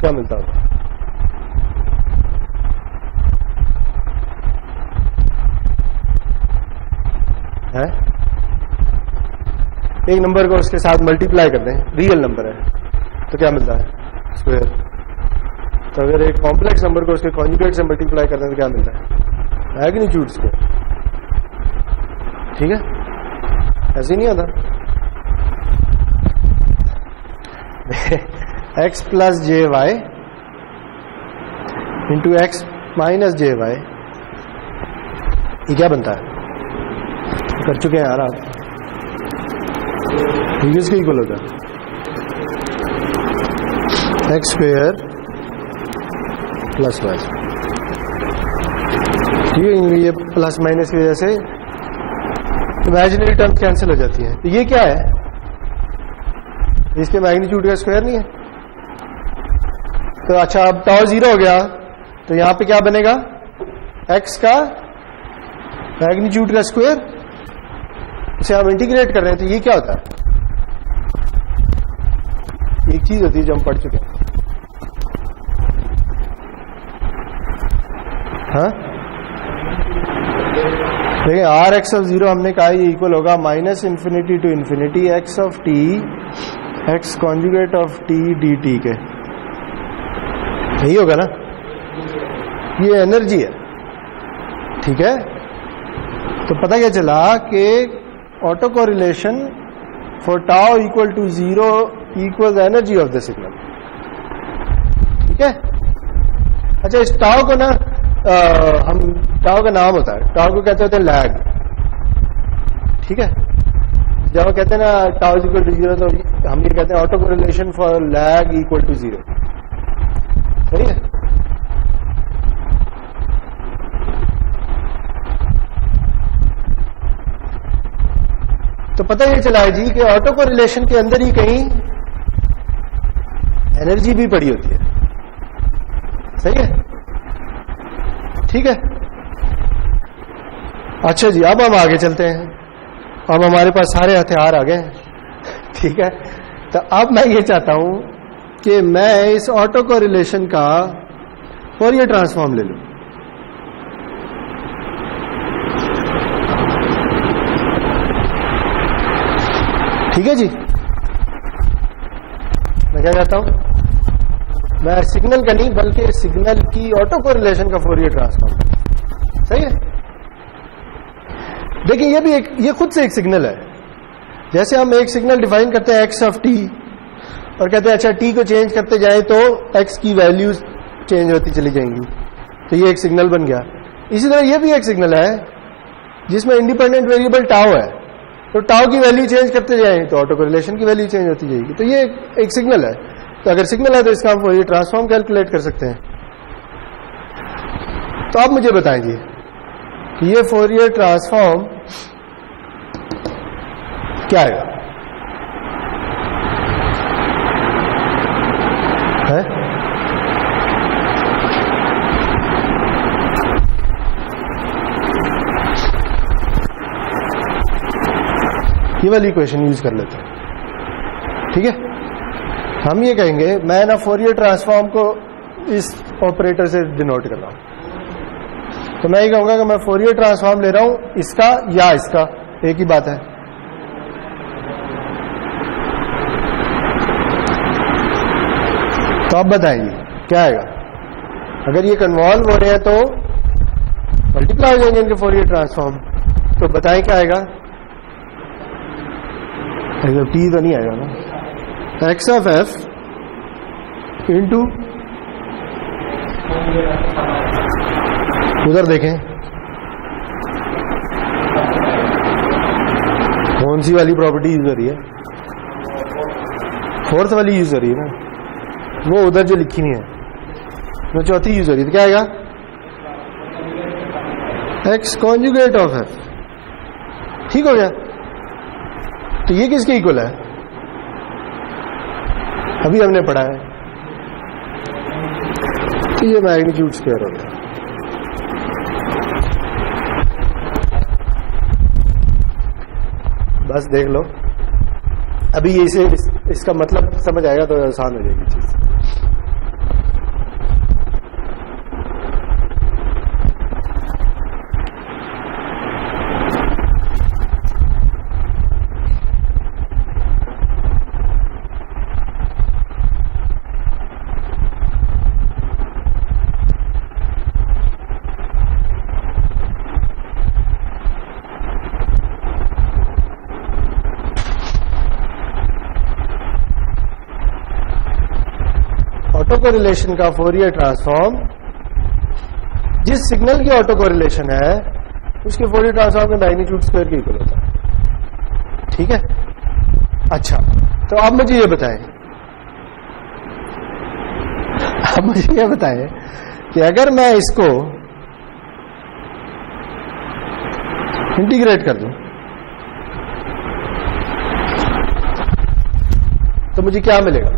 क्या मिलता होता है? एक नंबर को उसके साथ मल्टीप्लाई कर दें, रियल नंबर है तो क्या मिलता है? स्क्वायर। तो अगर एक कॉम्प्लेक्स नंबर को उसके कॉन्जुगेट से मल्टीप्लाई कर दें तो क्या मिलता है? Magnitude square. ठीक है, ऐसे नहीं आता। x प्लस जे वाई इंटू एक्स माइनस जे वाई, ये क्या बनता है? कर चुके हैं यार आप, ये किसके इक्वल होता है? X square plus Y. ठीक है, ये प्लस माइनस की वजह से इमेजिनरी टर्म कैंसिल हो जाती है। तो ये क्या है? इसके मैग्नीट्यूड का स्क्वायर नहीं है। तो अच्छा, अब टाउ 0 हो गया तो यहां पे क्या बनेगा? x का मैग्नीट्यूड का स्क्वायर। इसे हम इंटीग्रेट कर रहे हैं तो ये क्या होता है? एक चीज होती है जो हम पढ़ चुके हैं। हाँ, देखिए आर एक्स ऑफ 0 हमने कहा ये इक्वल होगा minus infinity to infinity X of T X conjugate of T D T के। यही होगा ना? ये एनर्जी है। ठीक है, तो पता क्या चला कि autocorrelation for tau equal to 0 equals energy of the signal. ठीक है, अच्छा इस टाउ को ना हम टाउ का नाम होता है, टाउ को कहते होते हैं लैग। ठीक है, जब हम कहते हैं ना टाउ इक्वल टू 0 तो हम ये कहते हैं autocorrelation for lag equal to 0। सही है, तो पता ये चला है जी कि ऑटो कोरिलेशन के अंदर ही कहीं एनर्जी भी पड़ी होती है। सही है, ठीक है। अच्छा जी, अब हम आगे चलते हैं। अब हमारे पास सारे हथियार आ गए। ठीक है, तो अब मैं ये चाहता हूं कि मैं इस ऑटो कोरिलेशन का फॉरियर ट्रांसफॉर्म ले लूं। ठीक है जी, मैं क्या कहता हूं, मैं सिग्नल का नहीं बल्कि सिग्नल की ऑटो कोरिलेशन का फॉरियर ट्रांसफॉर्म। सही है, देखिए ये खुद से एक सिग्नल है। जैसे हम एक सिग्नल डिफाइन करते हैं एक्स ऑफ टी और कहते हैं अच्छा टी को चेंज करते जाएं तो एक्स की वैल्यूज चेंज होती चली जाएंगी, तो ये एक सिग्नल बन गया। इसी तरह ये भी एक सिग्नल है जिसमें इंडिपेंडेंट वेरिएबल टाउ है, तो टाउ की वैल्यू चेंज करते जाएं तो ऑटो कोरिलेशन की वैल्यू चेंज होती जाएगी। तो ये एक सिग्नल है। तो अगर सिग्नल है तो इसका हम फॉरियर ट्रांसफॉर्म कैलकुलेट कर सकते हैं। तो आप मुझे बताएं जी कि ये फॉरियर ट्रांसफॉर्म क्या है? ये वाली इक्वेशन यूज कर लेते हैं। ठीक है, हम ये कहेंगे, मैं ना फॉरियर ट्रांसफॉर्म को इस ऑपरेटर से डिनोट कर रहा हूं, तो मैं ये कहूंगा कि मैं फॉरियर ट्रांसफॉर्म ले रहा हूं इसका या इसका, एक ही बात है। तो आप बताएंगे क्या आएगा? अगर ये कन्वॉल्व हो रहे हैं तो मल्टीप्लाई हो जाएंगे इनके फॉरियर ट्रांसफॉर्म। तो बताएं क्या आएगा? टी तो नहीं आएगा ना, एक्स ऑफ एफ इंटू, उधर देखें कौन सी वाली प्रॉपर्टी यूज हो रही है? फोर्थ वाली यूज हो रही है ना, वो उधर जो लिखी नहीं है, वो चौथी यूज हो रही है। तो क्या आएगा? X conjugate of F. ठीक हो गया। तो ये किसके इक्वल है? अभी हमने पढ़ा है, तो ये मैग्नीट्यूड स्क्वायर हो गया। बस देख लो, अभी ये इसे इसका मतलब समझ आएगा तो आसान हो जाएगी चीज। ऑटो कोरिलेशन का फोरियर ट्रांसफॉर्म, जिस सिग्नल की ऑटो कोरिलेशन है उसके फोरियर ट्रांसफॉर्म में मैग्नीट्यूड स्क्वायर के इक्वल होता है। ठीक है। अच्छा, तो आप मुझे ये बताएं, आप मुझे ये बताएं कि अगर मैं इसको इंटीग्रेट कर दूं तो मुझे क्या मिलेगा?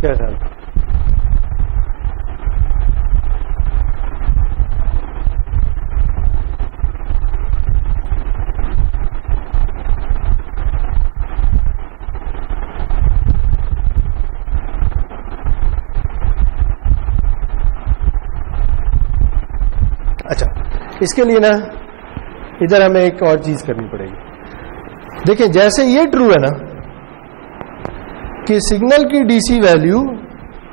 क्या ख्याल? अच्छा, इसके लिए ना इधर हमें एक और चीज करनी पड़ेगी। देखिए, जैसे ये ट्रू है ना कि सिग्नल की डीसी वैल्यू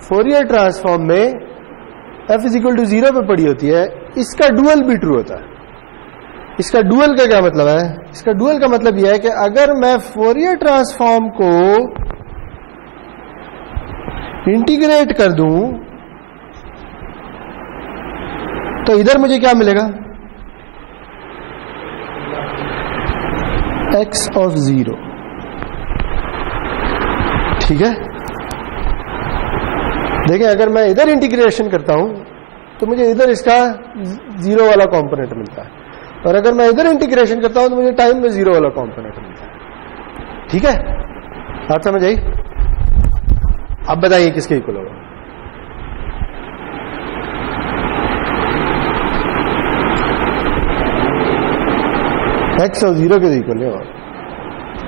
फोरियर ट्रांसफॉर्म में f इज इक्वल टू 0 पे पड़ी होती है, इसका डुअल भी ट्रू होता है। इसका डुअल का क्या मतलब है? इसका डुअल का मतलब यह है कि अगर मैं फोरियर ट्रांसफॉर्म को इंटीग्रेट कर दूं तो इधर मुझे क्या मिलेगा? x of 0। ठीक है। देखिए, अगर मैं इधर इंटीग्रेशन करता हूं तो मुझे इधर इसका 0 वाला कंपोनेंट मिलता है, और अगर मैं इधर इंटीग्रेशन करता हूं तो मुझे टाइम में 0 वाला कंपोनेंट मिलता है। ठीक है, बात समझ आई? अब बताइए किसके इक्वल होगा? x और 0 के इक्वल है, और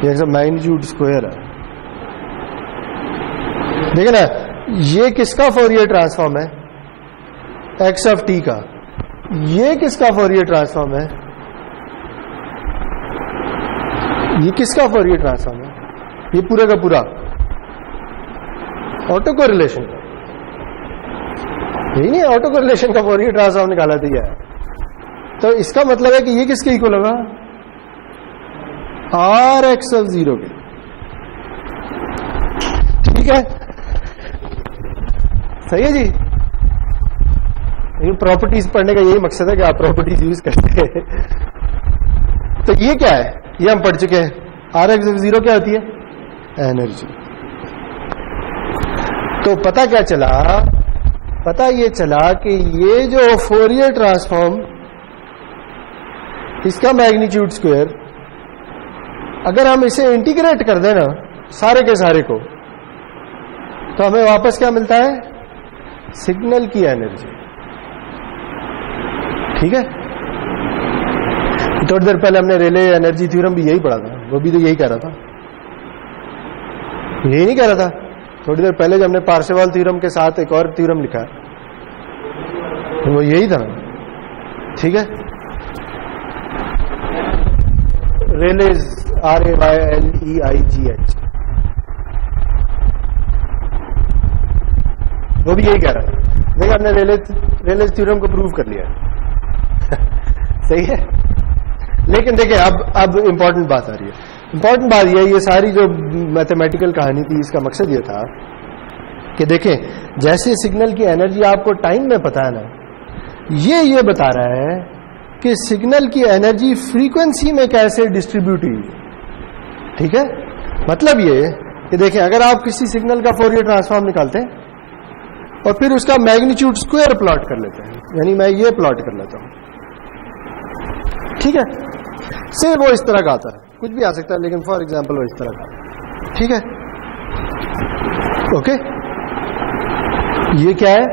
ये मैग्नीट्यूड स्क्वायर है। देखिए ना, ये किसका फोरियर ट्रांसफॉर्म है? x ऑफ t का। ये किसका फोरियर ट्रांसफॉर्म है? ये किसका फोरियर ट्रांसफॉर्म है? ये पूरा का पूरा ऑटो कोरिलेशन का। यही नहीं, ऑटो कोरिलेशन का फोरियर ट्रांसफॉर्म निकाला दिया है। तो इसका मतलब है कि ये किसके इक्वल होगा? आर एक्स ऑफ 0 के। ठीक है, सही है जी। ये प्रॉपर्टीज पढ़ने का यही मकसद है कि आप प्रॉपर्टीज यूज करते हैं। तो ये क्या है? ये हम पढ़ चुके हैं। आर एक्स ऑफ 0 क्या होती है? एनर्जी। तो पता क्या चला? पता ये चला कि ये जो फोरियर ट्रांसफॉर्म, इसका मैग्नीट्यूड स्क्वायर, अगर हम इसे इंटीग्रेट कर दें ना सारे के सारे को, तो हमें वापस क्या मिलता है? सिग्नल की एनर्जी। ठीक है। थोड़ी देर पहले हमने रेले एनर्जी थ्योरम भी यही पढ़ा था, वो भी तो यही कह रहा था। यही नहीं कह रहा था? थोड़ी देर पहले जब हमने पार्सेवल थ्योरम के साथ एक और थ्योरम लिखा, वो यही था। ठीक है। रेलेज, RAYLEIGH, वो भी यही कह रहा है। देखिए, हमने रेलेज थ्योरम को प्रूव कर लिया सही है। लेकिन देखिए, अब इंपॉर्टेंट बात आ रही है। इंपॉर्टेंट बात यह, ये सारी जो मैथमेटिकल कहानी थी, इसका मकसद ये था कि देखें, जैसे सिग्नल की एनर्जी आपको टाइम में पता है ना, ये बता रहा है कि सिग्नल की एनर्जी फ्रीक्वेंसी में कैसे डिस्ट्रीब्यूट हुई। ठीक है, मतलब ये कि देखें, अगर आप किसी सिग्नल का फोरियर ट्रांसफॉर्म निकालते हैं और फिर उसका मैग्नीट्यूड स्क्वायर प्लॉट कर लेते हैं, यानी मैं ये प्लॉट कर लेता हूं, ठीक है, से वो इस तरह का आता है, कुछ भी आ सकता है, लेकिन फॉर एग्जांपल वो इस तरह का, ठीक है, ओके। ये क्या है?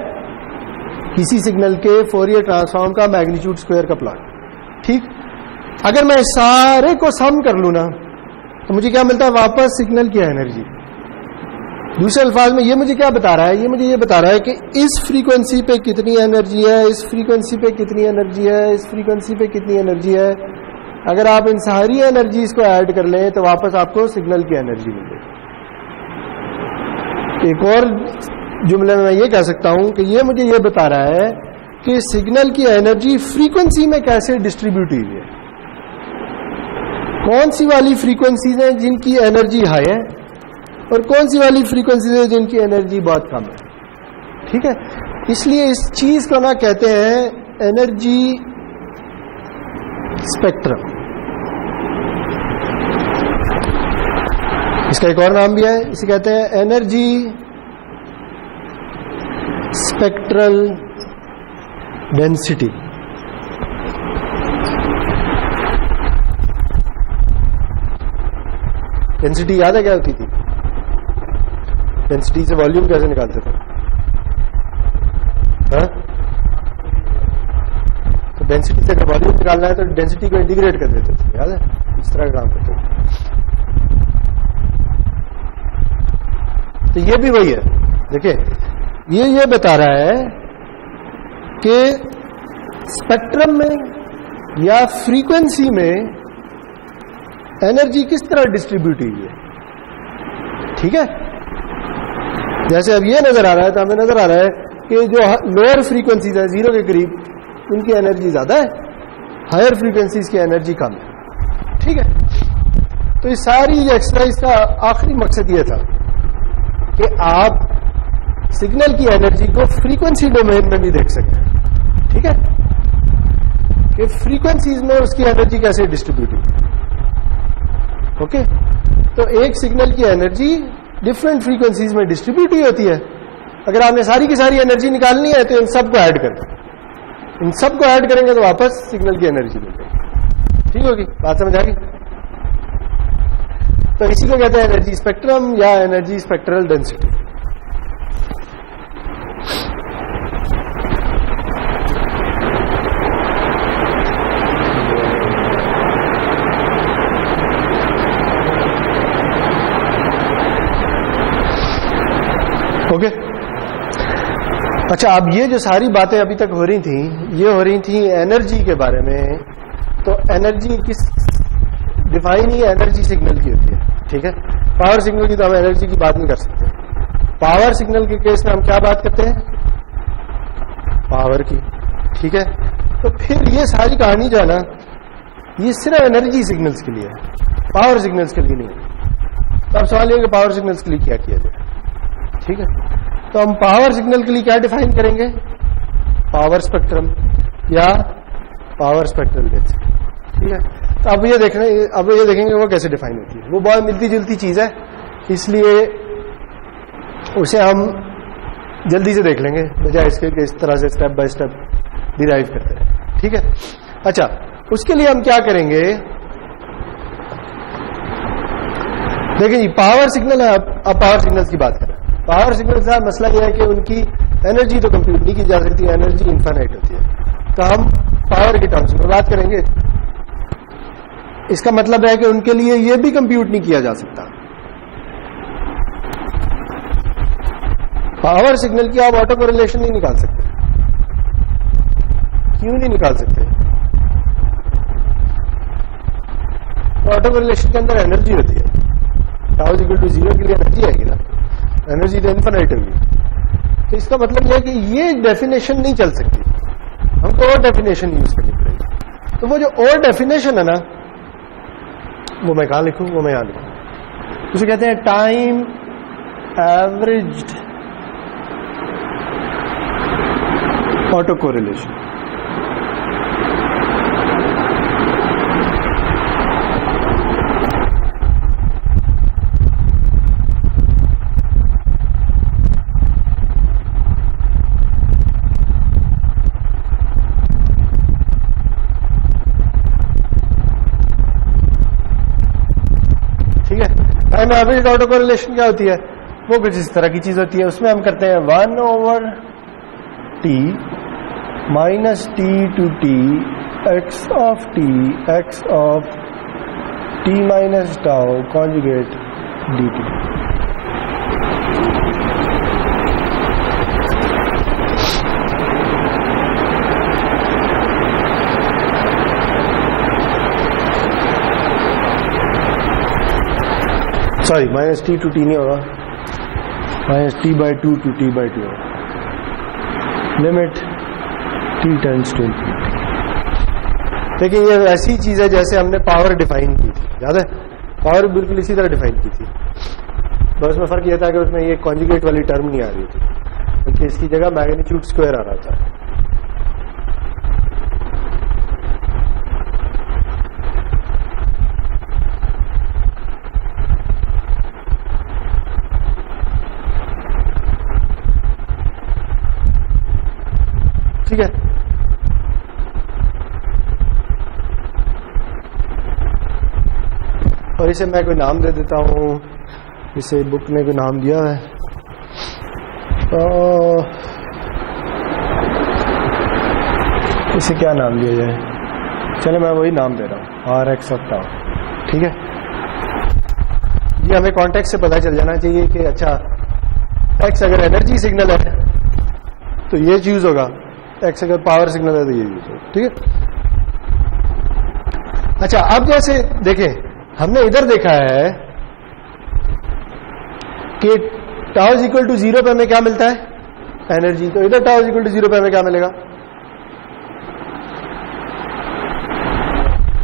किसी सिग्नल के फोरियर ट्रांसफॉर्म का मैग्नीट्यूड स्क्वायर का प्लॉट, ठीक। अगर मैं सारे को सम कर लूं ना, तो मुझे क्या मिलता है? वापस सिग्नल की एनर्जी। दूसरे अल्फाज में ये मुझे क्या बता रहा है? ये मुझे ये बता रहा है कि इस फ्रीक्वेंसी पे कितनी एनर्जी है, इस फ्रीक्वेंसी पे कितनी एनर्जी है, इस फ्रीक्वेंसी पे कितनी एनर्जी है। अगर आप इन सारी एनर्जीज को ऐड कर लें तो वापस आपको सिग्नल की एनर्जी मिलेगी। एक और जुमले में मैं ये कह सकता हूं कि ये मुझे ये बता रहा है कि सिग्नल की एनर्जी फ्रीक्वेंसी में कैसे डिस्ट्रीब्यूट हुई है। कौन सी वाली फ्रीक्वेंसीज हैं जिनकी एनर्जी हाई है और कौन सी वाली फ्रीक्वेंसीज हैं जिनकी एनर्जी बहुत कम है, ठीक है। इसलिए इस चीज को ना कहते हैं एनर्जी स्पेक्ट्रम। इसका एक और नाम भी है, इसे कहते हैं एनर्जी स्पेक्ट्रल डेंसिटी। डेंसिटी याद है क्या होती थी? डेंसिटी से वॉल्यूम कैसे निकालते थे? हाँ? तो डेंसिटी से अगर वॉल्यूम निकालना है तो डेंसिटी को इंटीग्रेट कर देते थे, याद है? इस तरह का काम करते थे। तो ये भी वही है। देखिए, ये बता रहा है कि स्पेक्ट्रम में या फ्रीक्वेंसी में एनर्जी किस तरह डिस्ट्रीब्यूट हुई है, ठीक है। जैसे अब ये नजर आ रहा है, तो हमें नजर आ रहा है कि जो लोअर फ्रीक्वेंसीज है 0 के करीब, उनकी एनर्जी ज्यादा है, हायर फ्रीक्वेंसीज की एनर्जी कम है, ठीक है। तो इस सारी एक्सरसाइज का आखिरी मकसद ये था कि आप सिग्नल की एनर्जी को फ्रीक्वेंसी डोमेन में भी देख सकते हैं, ठीक है, कि फ्रीक्वेंसीज में उसकी एनर्जी कैसे डिस्ट्रीब्यूट हुई। ओके, तो एक सिग्नल की एनर्जी डिफरेंट फ्रीक्वेंसीज में डिस्ट्रीब्यूट ही होती है। अगर आपने सारी की सारी एनर्जी निकालनी है तो इन सबको ऐड कर दो, इन सबको ऐड करेंगे तो वापस सिग्नल की एनर्जी मिलेगी, ठीक होगी। बात समझ आ गई? तो इसी को कहते हैं एनर्जी स्पेक्ट्रम या एनर्जी स्पेक्ट्रल डेंसिटी। ओके, अच्छा, अब ये जो सारी बातें अभी तक हो रही थी, ये हो रही थी एनर्जी के बारे में। तो एनर्जी किस डिफाइन ही एनर्जी सिग्नल की होती है, ठीक है। पावर सिग्नल की तो हम एनर्जी की बात नहीं कर सकते। पावर सिग्नल के केस में हम क्या बात करते हैं? पावर की, ठीक है। तो फिर ये सारी कहानी जो है ना, ये सिर्फ एनर्जी सिग्नल्स के लिए है, पावर सिग्नल्स के लिए नहीं है। तो अब सवाल ये कि पावर सिग्नल्स के लिए क्या किया जाए, ठीक है। तो हम पावर सिग्नल के लिए क्या डिफाइन करेंगे? पावर स्पेक्ट्रम या पावर स्पेक्ट्रल डेंसिटी, ठीक है। तो अब ये देखेंगे वो कैसे डिफाइन होती है। वो बहुत मिलती जुलती चीज है, इसलिए उसे हम जल्दी से देख लेंगे बजाय इसके कि इस तरह से स्टेप बाय स्टेप डिराइव करते हैं, ठीक है। अच्छा, उसके लिए हम क्या करेंगे? देखिए, पावर सिग्नल है। अब पावर सिग्नल्स की बात करें। पावर सिग्नल का मसला यह है कि उनकी एनर्जी तो कंप्यूट नहीं की जा सकती, एनर्जी इनफाइनाइट होती है। तो हम पावर के टर्म्स में बात करेंगे। इसका मतलब है कि उनके लिए यह भी कंप्यूट नहीं किया जा सकता। पावर सिग्नल की आप ऑटो कोरिलेशन नहीं निकाल सकते। क्यों नहीं निकाल सकते? ऑटो कोरिलेशन के अंदर एनर्जी होती है। टाउ इक्वल टू 0 के लिए एनर्जी आएगी ना, एनर्जी तो इनफिनिट होगी। तो इसका मतलब यह है कि ये डेफिनेशन नहीं चल सकती, हमको और डेफिनेशन यूज करनी पड़ेगी। तो वो जो और डेफिनेशन है ना, वो मैं कहाँ लिखूँ, वो मैं यहाँ लिखूँ, उसे कहते हैं टाइम एवरेज्ड ऑटो कोरिलेशन। ठीक है, टाइम एवरेज ऑटो कोरिलेशन क्या होती है, वो कुछ इस तरह की चीज होती है। उसमें हम करते हैं 1/t minus t to t x of t x of t minus tau conjugate dt। Sorry, minus T to T नहीं होगा, minus T by two to T by two होगा। Limit T tends to infinity. देखिए ये ऐसी चीज है जैसे हमने पावर डिफाइन की थी, याद है, पावर बिल्कुल इसी तरह डिफाइन की थी, बस उसमें फर्क यह था कि उसमें ये कॉन्जुगेट वाली टर्म नहीं आ रही थी, बल्कि इसकी जगह मैग्नीट्यूड स्क्वायर आ रहा था। ठीक है, और इसे मैं कोई नाम दे देता हूं, इसे बुक ने कोई नाम दिया है, तो इसे क्या नाम दिया जाए, चलो मैं वही नाम दे रहा हूं, आर एक्स ऑफ टाउ। ठीक है, ये हमें कॉन्टेक्स्ट से पता चल जाना चाहिए कि अच्छा एक्स अगर एनर्जी सिग्नल है तो ये चूज होगा, एक्स अगर पावर सिग्नल है तो ये यूज होगा। ठीक है, अच्छा अब जैसे देखें, हमने इधर देखा है कि टाउ इज इक्वल टू 0 पे हमें क्या मिलता है, एनर्जी, तो इधर टाउ इज इक्वल टू 0 पे हमें क्या मिलेगा,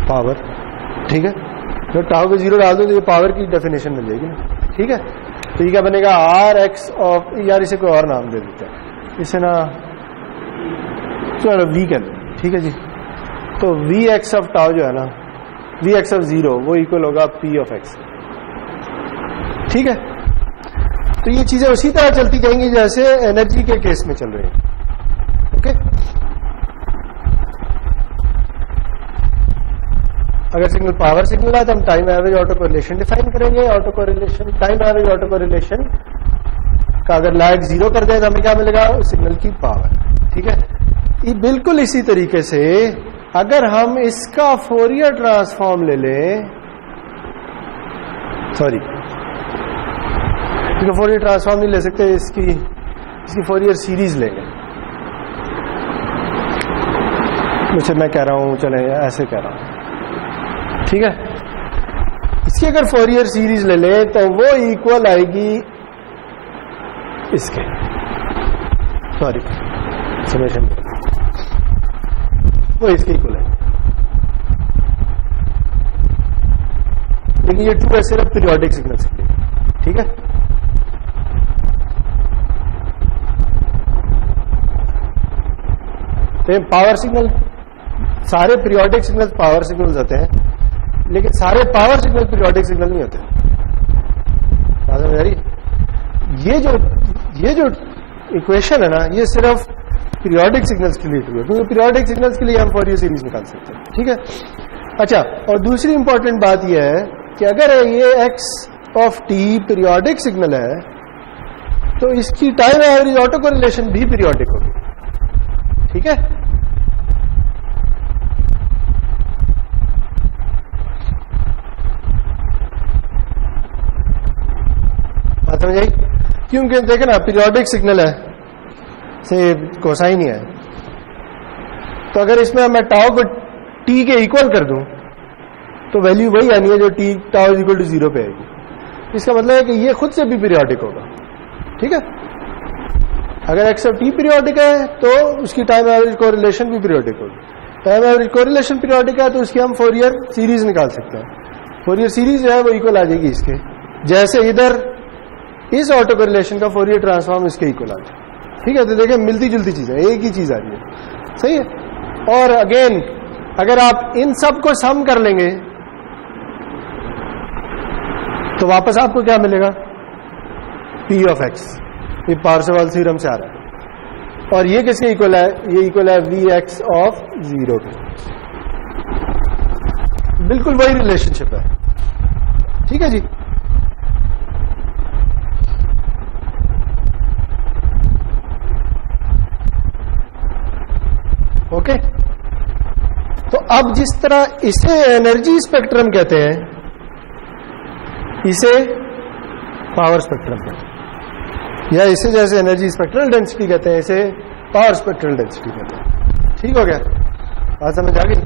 पावर। ठीक है, तो टाउ को 0 डाल दो तो ये पावर की डेफिनेशन मिल जाएगी ना। ठीक है, तो ये क्या बनेगा, आर एक्स ऑफ, यार इसे कोई और नाम दे देते हैं, इसे ना चलो वी कर दो। ठीक है जी, तो वी एक्स ऑफ टाउ जो है ना, वी एक्स ऑफ 0 वो इक्वल होगा पी ऑफ एक्स। ठीक है, तो ये चीजें उसी तरह चलती जाएंगी जैसे एनर्जी के केस में चल रही है। ओके, अगर सिग्नल पावर सिग्नल है तो हम time average auto correlation define करेंगे। Auto correlation, time average auto correlation का अगर लैग 0 कर दे तो हमें क्या मिलेगा, सिग्नल की पावर। ठीक है, ये बिल्कुल इसी तरीके से अगर हम इसका फोरियर ट्रांसफॉर्म ले लें, सॉरी इसका फोरियर ट्रांसफॉर्म नहीं ले सकते, इसकी फोरियर सीरीज लेंगे। मुझे मैं कह रहा हूं, चले ऐसे कह रहा हूं, ठीक है, इसकी अगर फोरियर सीरीज ले लें तो वो इक्वल आएगी इसके, सॉरी समेशन, वो इसके इक्वल है। लेकिन ये ट्रू है सिर्फ पीरियोडिक सिग्नल्स के लिए। ठीक है, तो पावर सिग्नल, सारे पीरियोडिक सिग्नल्स पावर सिग्नल्स होते हैं, लेकिन सारे पावर सिग्नल पीरियोडिक सिग्नल नहीं होते। बात समझ आ रही? ये जो इक्वेशन है ना, ये सिर्फ पीरियोडिक सिग्नल्स के लिए ट्रू है, क्योंकि पीरियोडिक सिग्नल्स के लिए हम फोरियर सीरीज निकाल सकते हैं। ठीक है, अच्छा, और दूसरी इंपॉर्टेंट बात यह है कि अगर ये x of T periodic signal है तो इसकी टाइम एवरेज ऑटो कोरिलेशन भी पीरियोडिक होगी। ठीक है, बात समझ आई? क्योंकि देखे ना, पीरियोडिक सिग्नल है से कोसाइन ही है, तो अगर इसमें मैं टाउ को टी के इक्वल कर दूं तो वैल्यू वही आनी है जो T tau is equal to 0 पे आएगी। इसका मतलब है कि ये खुद से भी पीरियोडिक होगा। ठीक है, अगर एक्स ऑफ टी पीरियोडिक है तो उसकी टाइम एवरेज कोरिलेशन भी पीरियोडिक होगी। टाइम एवरेज कोरिलेशन पीरियोडिक है तो उसकी हम फोरियर सीरीज निकाल सकते हैं। फोरियर सीरीज जो है वो इक्वल आ जाएगी इसके, जैसे इधर इस ऑटो कोरिलेशन का फोरियर ट्रांसफॉर्म इसके इक्वल आ जाए। ठीक है, तो देखिए मिलती जुलती चीज है, एक ही चीज आ रही है, सही है। और अगेन अगर आप इन सब को सम कर लेंगे तो वापस आपको क्या मिलेगा, P ऑफ x, ये पार्सेवल थ्योरम से आ रहा है। और ये किसके इक्वल है, ये इक्वल है Vx ऑफ 0 के। बिल्कुल वही रिलेशनशिप है। ठीक है जी, ओके। तो अब जिस तरह इसे एनर्जी स्पेक्ट्रम कहते हैं, इसे पावर स्पेक्ट्रम कहते हैं, या इसे जैसे एनर्जी स्पेक्ट्रल डेंसिटी कहते हैं, इसे पावर स्पेक्ट्रल डेंसिटी कहते हैं। ठीक हो गया, बात समझ आ गई।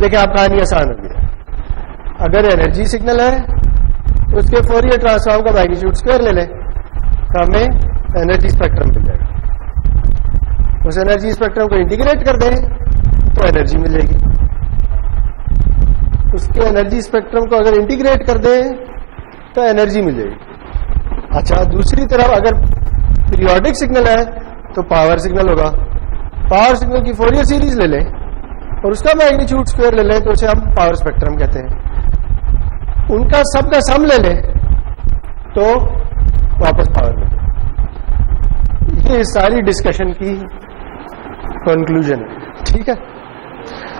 देखिए आप कहानी आसान हो गई। अगर एनर्जी सिग्नल है उसके फोरियर ट्रांसफॉर्म का मैग्नीट्यूड स्क्वायर ले लें तो हमें एनर्जी स्पेक्ट्रम मिल जाएगा। उस एनर्जी स्पेक्ट्रम को इंटीग्रेट कर दें तो एनर्जी मिल जाएगी। उसके एनर्जी स्पेक्ट्रम को अगर इंटीग्रेट कर दें तो एनर्जी मिल जाएगी। अच्छा, दूसरी तरफ अगर पीरियोडिक सिग्नल है तो पावर सिग्नल होगा। पावर सिग्नल की फोरियर सीरीज ले लें और उसका मैग्नीट्यूड स्क्वायर ले लें तो उसे हम पावर स्पेक्ट्रम कहते हैं। उनका सबका सम ले लें तो वापस पावर मिले। ये सारी डिस्कशन की कंक्लूजन है। ठीक है,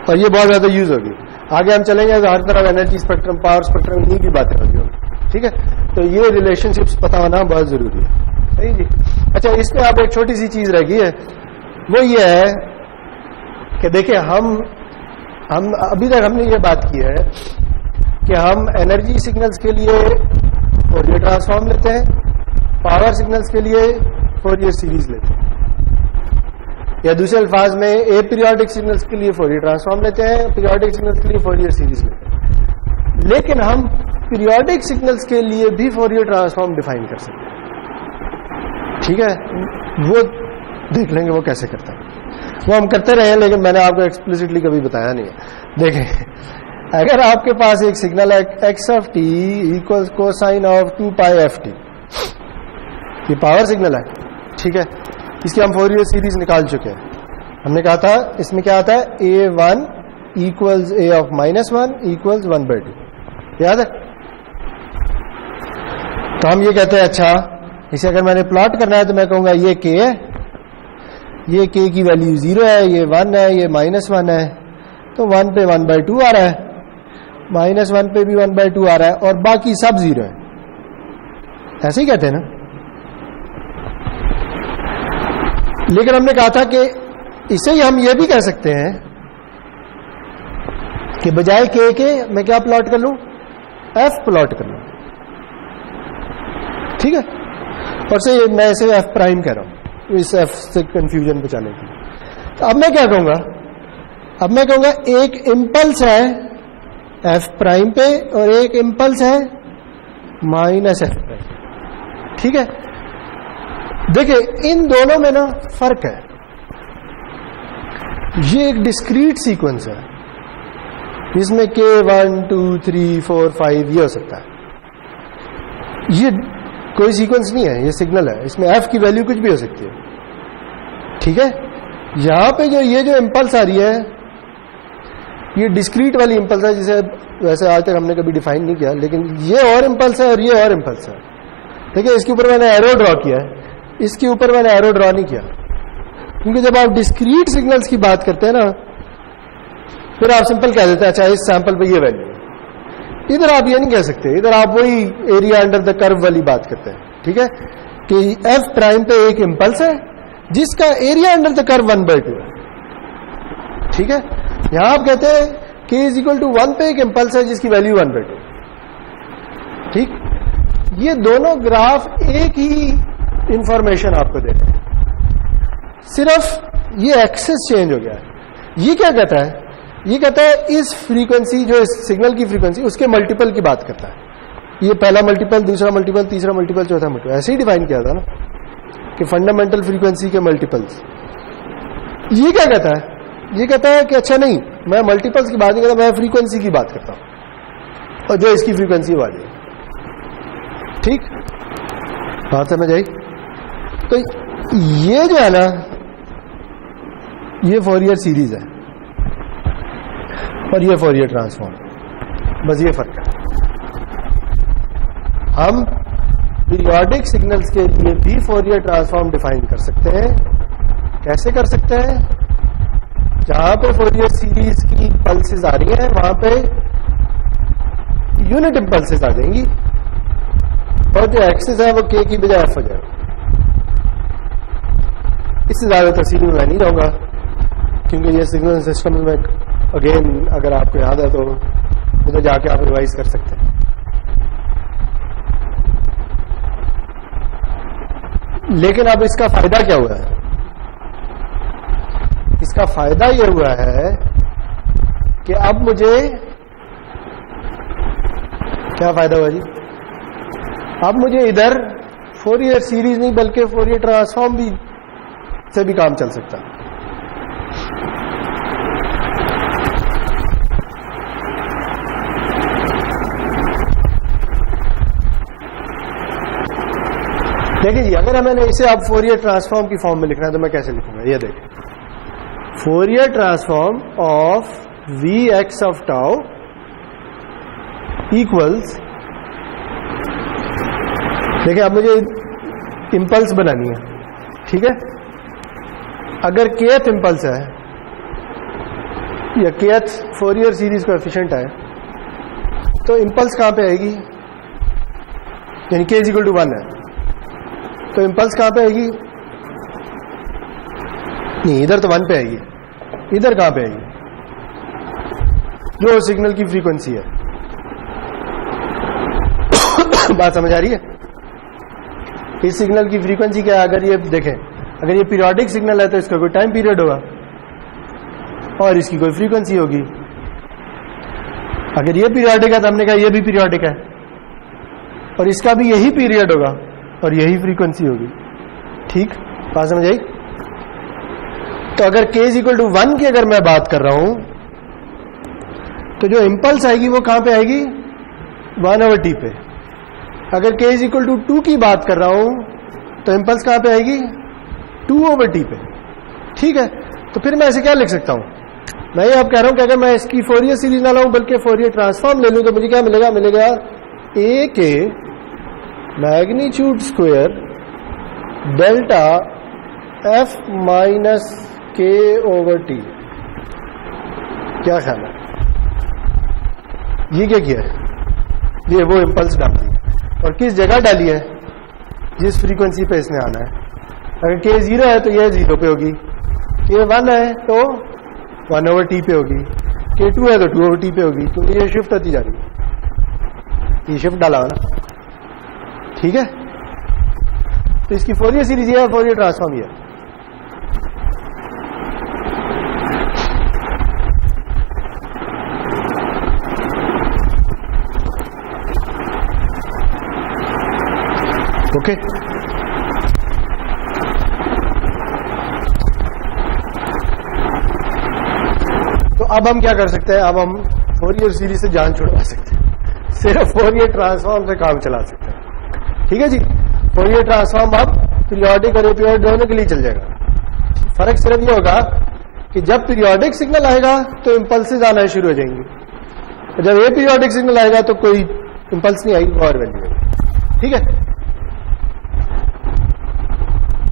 और ये बहुत ज्यादा यूज होगी। आगे हम चलेंगे तो हर तरफ एनर्जी स्पेक्ट्रम, पावर स्पेक्ट्रम, इन्हीं की बातें होगी। ठीक है, तो ये रिलेशनशिप्स पता होना बहुत जरूरी है। सही जी। अच्छा, इसमें अब एक छोटी सी चीज रह गई है, वो ये है कि देखिए हम अभी तक हमने ये बात की है कि हम एनर्जी सिग्नल्स के लिए फोरियर ट्रांसफॉर्म लेते हैं, पावर सिग्नल्स के लिए फोरियर सीरीज लेते हैं, या दूसरे अल्फाज में ए पीरियोडिक सिग्नल्स के लिए फोरियर ट्रांसफॉर्म लेते हैं, पीरियोडिक सिग्नल्स के लिए फोरियर सीरीज लेते हैं। लेकिन हम पीरियोडिक सिग्नल्स के लिए भी फोरियर ट्रांसफॉर्म डिफाइन कर सकते हैं। ठीक है, वो देख लेंगे वो कैसे करता है। वो हम करते रहे हैं लेकिन मैंने आपको एक्सप्लिसिटली कभी बताया नहीं है। देखें, अगर आपके पास एक सिग्नल है x of t equals cosine of 2 pi F T, ये पावर सिग्नल है। ठीक है, इसकी हम फोरियर सीरीज निकाल चुके हैं। हमने कहा था इसमें क्या आता है, a1 equals a of -1 equals 1/2, याद है। तो हम ये कहते हैं अच्छा इसे अगर मैंने प्लॉट करना है तो मैं कहूंगा ये k है, ये k की वैल्यू 0 है, ये 1 है, ये -1 है, तो 1 पे 1/2 आ रहा है, -1 पे भी 1/2 आ रहा है, और बाकी सब 0 है। ऐसे ही कहते हैं ना। लेकिन हमने कहा था कि इसे ही हम ये भी कह सकते हैं कि बजाय k के मैं क्या प्लॉट कर लूं, f प्लॉट कर लूं। ठीक है, और से मैं इसे f प्राइम कह रहा हूं इस f से कंफ्यूजन बचाने के लिए। तो अब मैं क्या कहूंगा, अब मैं कहूंगा एक इंपल्स है f प्राइम पे और एक इंपल्स है -f प्राइम। ठीक है, देखिए इन दोनों में ना फर्क है। ये एक डिस्क्रीट सीक्वेंस है जिसमें k 1 2 3 4 5 ये हो सकता है। ये कोई सीक्वेंस नहीं है, ये सिग्नल है, इसमें f की वैल्यू कुछ भी हो सकती है। ठीक है, यहां पे ये जो इंपल्स आ रही है ये डिस्क्रीट वाली इंपल्स है, जिसे वैसे आज तक हमने कभी डिफाइन नहीं किया, लेकिन ये और इंपल्स है और ये और इंपल्स है। देखिए इसके ऊपर मैंने एरो ड्रॉ किया है, इसके ऊपर मैंने एरो ड्रॉ नहीं किया, क्योंकि जब आप डिस्क्रीट सिग्नल्स की बात करते हैं ना फिर आप सिंपल कह देते हैं अच्छा इस सैंपल पे ये वैल्यू। इधर आप ये नहीं कह सकते, इधर आप वही एरिया अंडर द कर्व वाली बात करते हैं। ठीक है, कि f प्राइम पे एक इंपल्स है जिसका एरिया अंडर द कर्व 1/2 है। ठीक है, यहां आप कहते हैं k इज इक्वल टू 1 पे एक इंपल्स है जिसकी वैल्यू 1/2। ठीक, ये दोनों ग्राफ एक ही इंफॉर्मेशन आपको दे रहे हैं, सिर्फ ये एक्सेस चेंज हो गया है। ये क्या कहता है, ये कहता है इस फ्रीक्वेंसी जो इस सिग्नल की फ्रीक्वेंसी उसके मल्टीपल की बात करता है। ये पहला मल्टीपल, दूसरा मल्टीपल, तीसरा मल्टीपल, चौथा मल्टीपल, ऐसे ही डिफाइन किया था ना कि फंडामेंटल फ्रीक्वेंसी के मल्टीपल्स। ये क्या कहता है, ये कहता है कि अच्छा नहीं, मैं मल्टीपल्स की बात नहीं करता, मैं फ्रीक्वेंसी की बात करता हूं। और जो इसकी फ्रीक्वेंसी वो आ जाएगी। ठीक, बात समझ आई? तो ये जो है ना, ये फॉरियर सीरीज है और ये फॉरियर ट्रांसफॉर्म, बस ये फर्क है। हम पीरियोडिक सिग्नल्स के लिए भी फॉरियर ट्रांसफॉर्म डिफाइन कर सकते हैं। कैसे कर सकते हैं? जहां पे फॉरियर सीरीज की पल्सेस आ रही हैं वहां पे यूनिट इंपल्सेस आ जाएंगी और जो एक्सिस है वो के की बजाय एफ हो जाएगा। इससे ज्यादा तफसील में मैं नहीं रहूंगा क्योंकि ये सिग्नल सिस्टम में अगेन अगर आपको याद है तो जाके आप रिवाइज कर सकते हैं। लेकिन अब इसका फायदा क्या हुआ है? इसका फायदा यह हुआ है कि अब मुझे क्या फायदा हुआ जी? अब मुझे इधर फॉरियर सीरीज नहीं बल्कि फॉरियर ट्रांसफॉर्म भी से भी काम चल सकता है। देखिए जी, अगर मैंने इसे अब फॉरियर ट्रांसफॉर्म की फॉर्म में लिखना है तो मैं कैसे लिखूंगा? ये देखें, Fourier transform of V X of tau equals, देखिए अब मुझे इंपल्स बनानी है, ठीक है? अगर kth इंपल्स है या kth फॉरियर सीरीज कोएफिशिएंट है तो इंपल्स कहां पे आएगी? यानी k इक्वल टू 1 है तो इंपल्स कहां पे आएगी? नहीं, इधर तो 1 पे आएगी, इधर कहां पे आएगी? जो सिग्नल की फ्रीक्वेंसी है। बात समझ आ रही है? इस सिग्नल की फ्रीक्वेंसी क्या है? अगर ये देखें, अगर ये पीरियोडिक सिग्नल है तो इसका कोई टाइम पीरियड होगा और इसकी कोई फ्रीक्वेंसी होगी। अगर ये पीरियोडिक है तो हमने कहा ये भी पीरियोडिक है और इसका भी यही पीरियड होगा और यही फ्रीक्वेंसी होगी। ठीक, बात समझ आई? तो अगर k इक्वल टू 1 की अगर मैं बात कर रहा हूं तो जो इंपल्स आएगी वो कहां पे आएगी? 1/t पे। अगर k इक्वल टू 2 की बात कर रहा हूं तो इंपल्स कहां पे आएगी? 2/t पे। ठीक है, तो फिर मैं ऐसे क्या लिख सकता हूं? मैं ये अब कह रहा हूं कि अगर मैं इसकी फॉरियर सीरीज ना लाऊं बल्कि फॉरियर ट्रांसफॉर्म ले लूं तो मुझे क्या मिलेगा? मिलेगा a के magnitude square delta f minus k/t। क्या ख्याल है? ये क्या किया है? ये वो इंपल्स डाल दी और किस जगह डाली है? जिस फ्रीक्वेंसी पे इसने आना है। अगर k 0 है तो यह 0 पे होगी, k 1 है तो 1/t पे होगी, k 2 है तो 2/t पे होगी, क्योंकि ये शिफ्ट होती जा रही है। ये शिफ्ट डाला हो ना, ठीक है? तो इसकी फॉरियर सीरीज ये है, फॉरियर ट्रांसफॉर्म ये है। ओके, तो अब हम क्या कर सकते हैं? अब हम फॉरियर सीरीज से जान छुड़वा सकते हैं, सिर्फ फॉरियर ट्रांसफॉर्म से काम चला सकते हैं। ठीक है जी, फॉरियर ट्रांसफॉर्म अब पीरियोडिक और एपीरियोडिक दोनों के लिए चल जाएगा। फर्क सिर्फ ये होगा कि जब पीरियोडिक सिग्नल आएगा तो इंपल्सेस आना शुरू हो जाएंगी, और जब एपीरियोडिक सिग्नल आएगा तो कोई इंपल्स नहीं आएगी, और वैल्यू आएगी। ठीक है,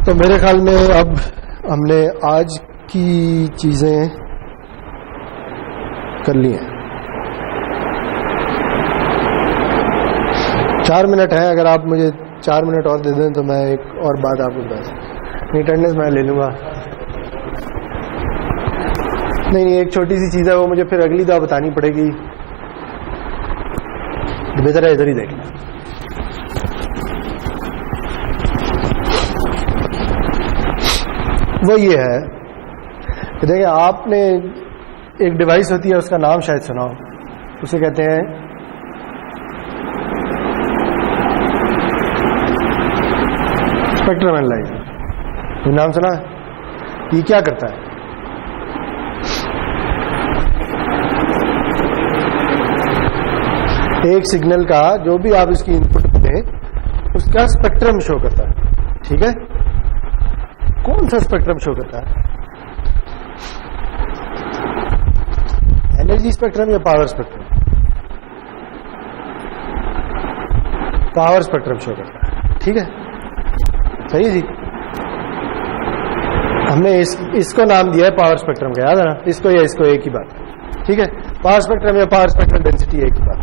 तो मेरे ख्याल में अब हमने आज की चीजें कर ली हैं। 4 मिनट है, अगर आप मुझे 4 मिनट और दे दें तो मैं एक और बात आपको बता सकूं। अटेंडेंस मैं ले लूंगा। नहीं, एक छोटी सी चीज है, वो मुझे फिर अगली दफा बतानी पड़ेगी। बेहतर है इधर ही देख लें। वो ये है कि देखिए, आपने एक डिवाइस होती है, उसका नाम शायद सुना हो, उसे कहते हैं स्पेक्ट्रम एनालाइजर। ये नाम सुना है? ये क्या करता है? एक सिग्नल का जो भी आप इसकी इनपुट दें उसका स्पेक्ट्रम शो करता है, ठीक है। कौन सा स्पेक्ट्रम शो करता है? एनर्जी स्पेक्ट्रम या power spectrum? Power spectrum show करता है, ठीक है, सही है जी। हमने इसको नाम दिया है पावर स्पेक्ट्रम का, याद है ना, इसको या इसको, एक ही बात, ठीक है। पावर स्पेक्ट्रम या पावर स्पेक्ट्रम डेंसिटी एक ही बात।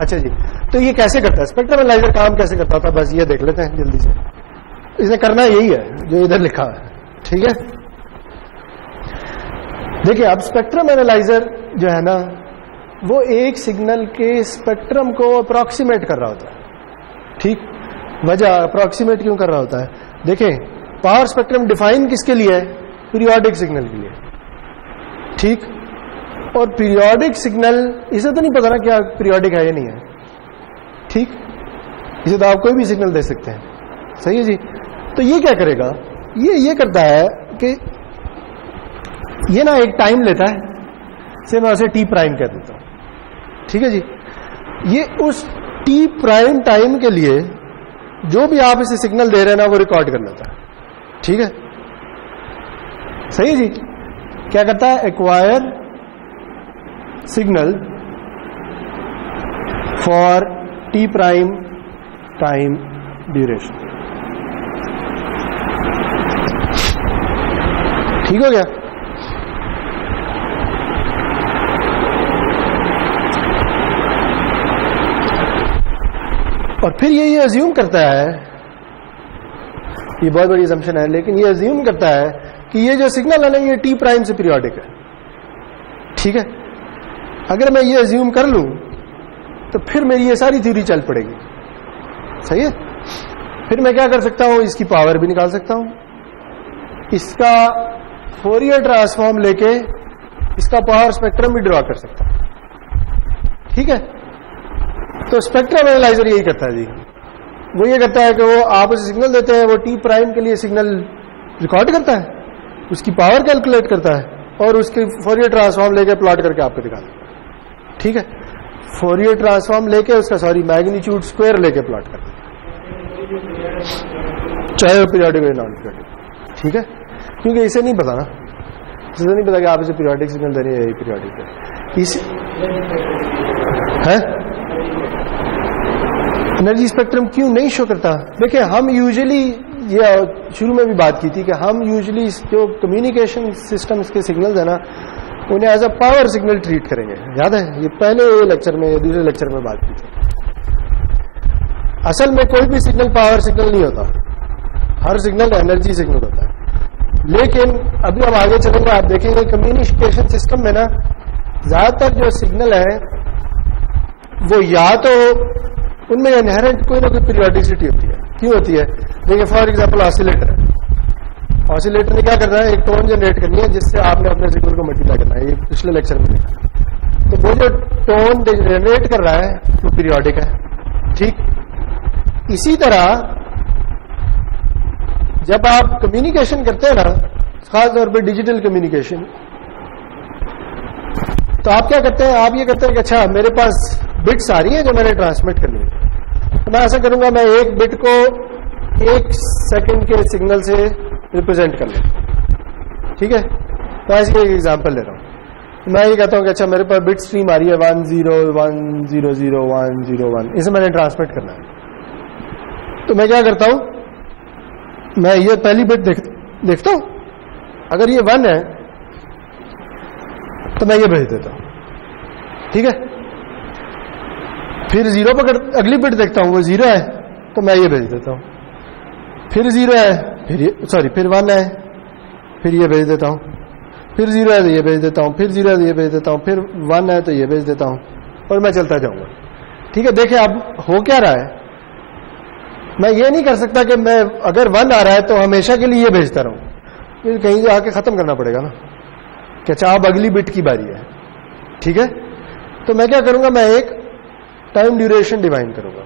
अच्छा जी, तो ये कैसे करता है स्पेक्ट्रम एनालाइजर, काम कैसे करता था, बस ये देख लेते हैं जल्दी से। इसने करना यही है जो इधर लिखा है, ठीक है। देखिए अब स्पेक्ट्रम एनालाइजर जो है ना वो एक सिग्नल के स्पेक्ट्रम को अप्रॉक्सीमेट कर रहा होता है, ठीक। वजह अप्रॉक्सीमेट क्यों कर रहा होता है? देखें पावर स्पेक्ट्रम डिफाइन किसके लिए है? पीरियोडिक सिग्नल के लिए, ठीक। और पीरियोडिक सिग्नल, इसे तो नहीं पता ना क्या पीरियोडिक है या नहीं है, ठीक। इसे तो आप कोई भी सिग्नल दे सकते हैं, सही है जी। तो ये क्या करेगा? ये करता है कि ये ना एक टाइम लेता है, से मैं उसे टी प्राइम कह देता हूं, ठीक है जी। ये उस टी प्राइम टाइम के लिए जो भी आप इसे सिग्नल दे रहे हैं ना वो रिकॉर्ड कर लेता है, ठीक है, सही है जी। क्या करता है? Acquire signal for T prime time duration, ठीक हो गया। और फिर ये अज्यूम करता है, ये बहुत बड़ी असम्पशन है, लेकिन ये अज्यूम करता है कि ये जो सिग्नल है ना ये टी प्राइम से पीरियोडिक है, ठीक है। अगर मैं ये अज्यूम कर लूं तो फिर मेरी ये सारी थ्योरी चल पड़ेगी, सही है। फिर मैं क्या कर सकता हूं? इसकी पावर भी निकाल सकता हूं, इसका फोरियर ट्रांसफॉर्म लेके इसका पावर स्पेक्ट्रम भी ड्रॉ कर सकता हूं, ठीक है। तो स्पेक्ट्रम एनालाइजर यही करता है जी, वो ये करता है कि वो आप उसे सिग्नल देते हैं, वो टी प्राइम के लिए सिग्नल रिकॉर्ड करता है, उसकी पावर कैलकुलेट करता है और उसके फोरियर ट्रांसफॉर्म लेके प्लॉट करके आपको दिखाता है, ठीक है। फोरियर ट्रांसफॉर्म लेके उसका मैग्नीट्यूड स्क्वायर लेके प्लॉट करता है, चाहे वो पीरियोडिक हो नॉन पीरियोडिक, ठीक है। क्योंकि इसे नहीं पता ना, इसे नहीं पता कि आप इसे पीरियोडिक सिग्नल दे रहे हैं या पीरियोडिक है। एनर्जी स्पेक्ट्रम क्यों नहीं शो करता? देखिए हम यूजुअली, ये शुरू में भी बात की थी कि हम यूजुअली जो कम्युनिकेशन सिस्टम्स के सिग्नल्स है ना उन्हें as a power signal treat करेंगे, याद है, ये पहले लेक्चर में या दूसरे लेक्चर में बात की थी। असल में कोई भी सिग्नल पावर सिग्नल नहीं होता, हर सिग्नल एनर्जी सिग्नल होता है। लेकिन अभी हम आगे चलेंगे, आप देखेंगे कम्युनिकेशन सिस्टम में ना ज्यादातर जो सिग्नल है वो या तो उनमें इनहेरेंट कोई ना कोई पीरियोडिसिटी होती है। क्यों होती है? देखिए फॉर एग्जांपल ऑसिलेटर है, ऑसिलेटर ने क्या करना है? एक टोन जनरेट करनी है जिससे आपने अपने सिग्नल को मल्टीप्लाई करना है, ये पिछले लेक्चर में देखा। तो वो जो टोन जनरेट कर रहा है वो पीरियोडिक है, ठीक। इसी तरह जब आप कम्युनिकेशन करते हैं ना, खासतौर पर डिजिटल कम्युनिकेशन, तो आप क्या करते हैं? आप ये करते हैं कि अच्छा मेरे पास बिट्स आ रही है जो मैंने ट्रांसमिट करनी है, तो मैं ऐसा करूंगा, मैं एक बिट को 1 सेकंड के सिग्नल से रिप्रेजेंट कर लें, ठीक है। तो ऐसे एक एग्जांपल ले रहा हूं, तो मैं ये कहता हूं कि अच्छा मेरे पास बिट स्ट्रीम आ रही है 10100101, इसे मैंने ट्रांसमिट करना है। तो मैं क्या करता हूं? मैं ये पहली बिट देखता हूं, अगर ये 1 है तो मैं ये भेज देता हूं, ठीक है। फिर 0 पर अगली बिट देखता हूं, वो 0 है तो मैं ये भेज देता हूं। फिर 0 है, फिर 1 है, फिर ये भेज देता हूं। फिर 0 है तो ये भेज देता हूं, फिर 0 है तो ये भेज देता हूं, फिर 1 है तो ये भेज देता हूं, और मैं चलता जाऊंगा, ठीक है। देखिए अब हो क्या रहा है, मैं ये नहीं कर सकता कि मैं अगर 1 आ रहा है तो हमेशा के लिए ये भेजता रहूं, फिर कहीं आके खत्म करना पड़ेगा ना कि अच्छा अब अगली बिट की बारी है, ठीक है। तो मैं क्या करूंगा? मैं एक टाइम ड्यूरेशन डिफाइन करूंगा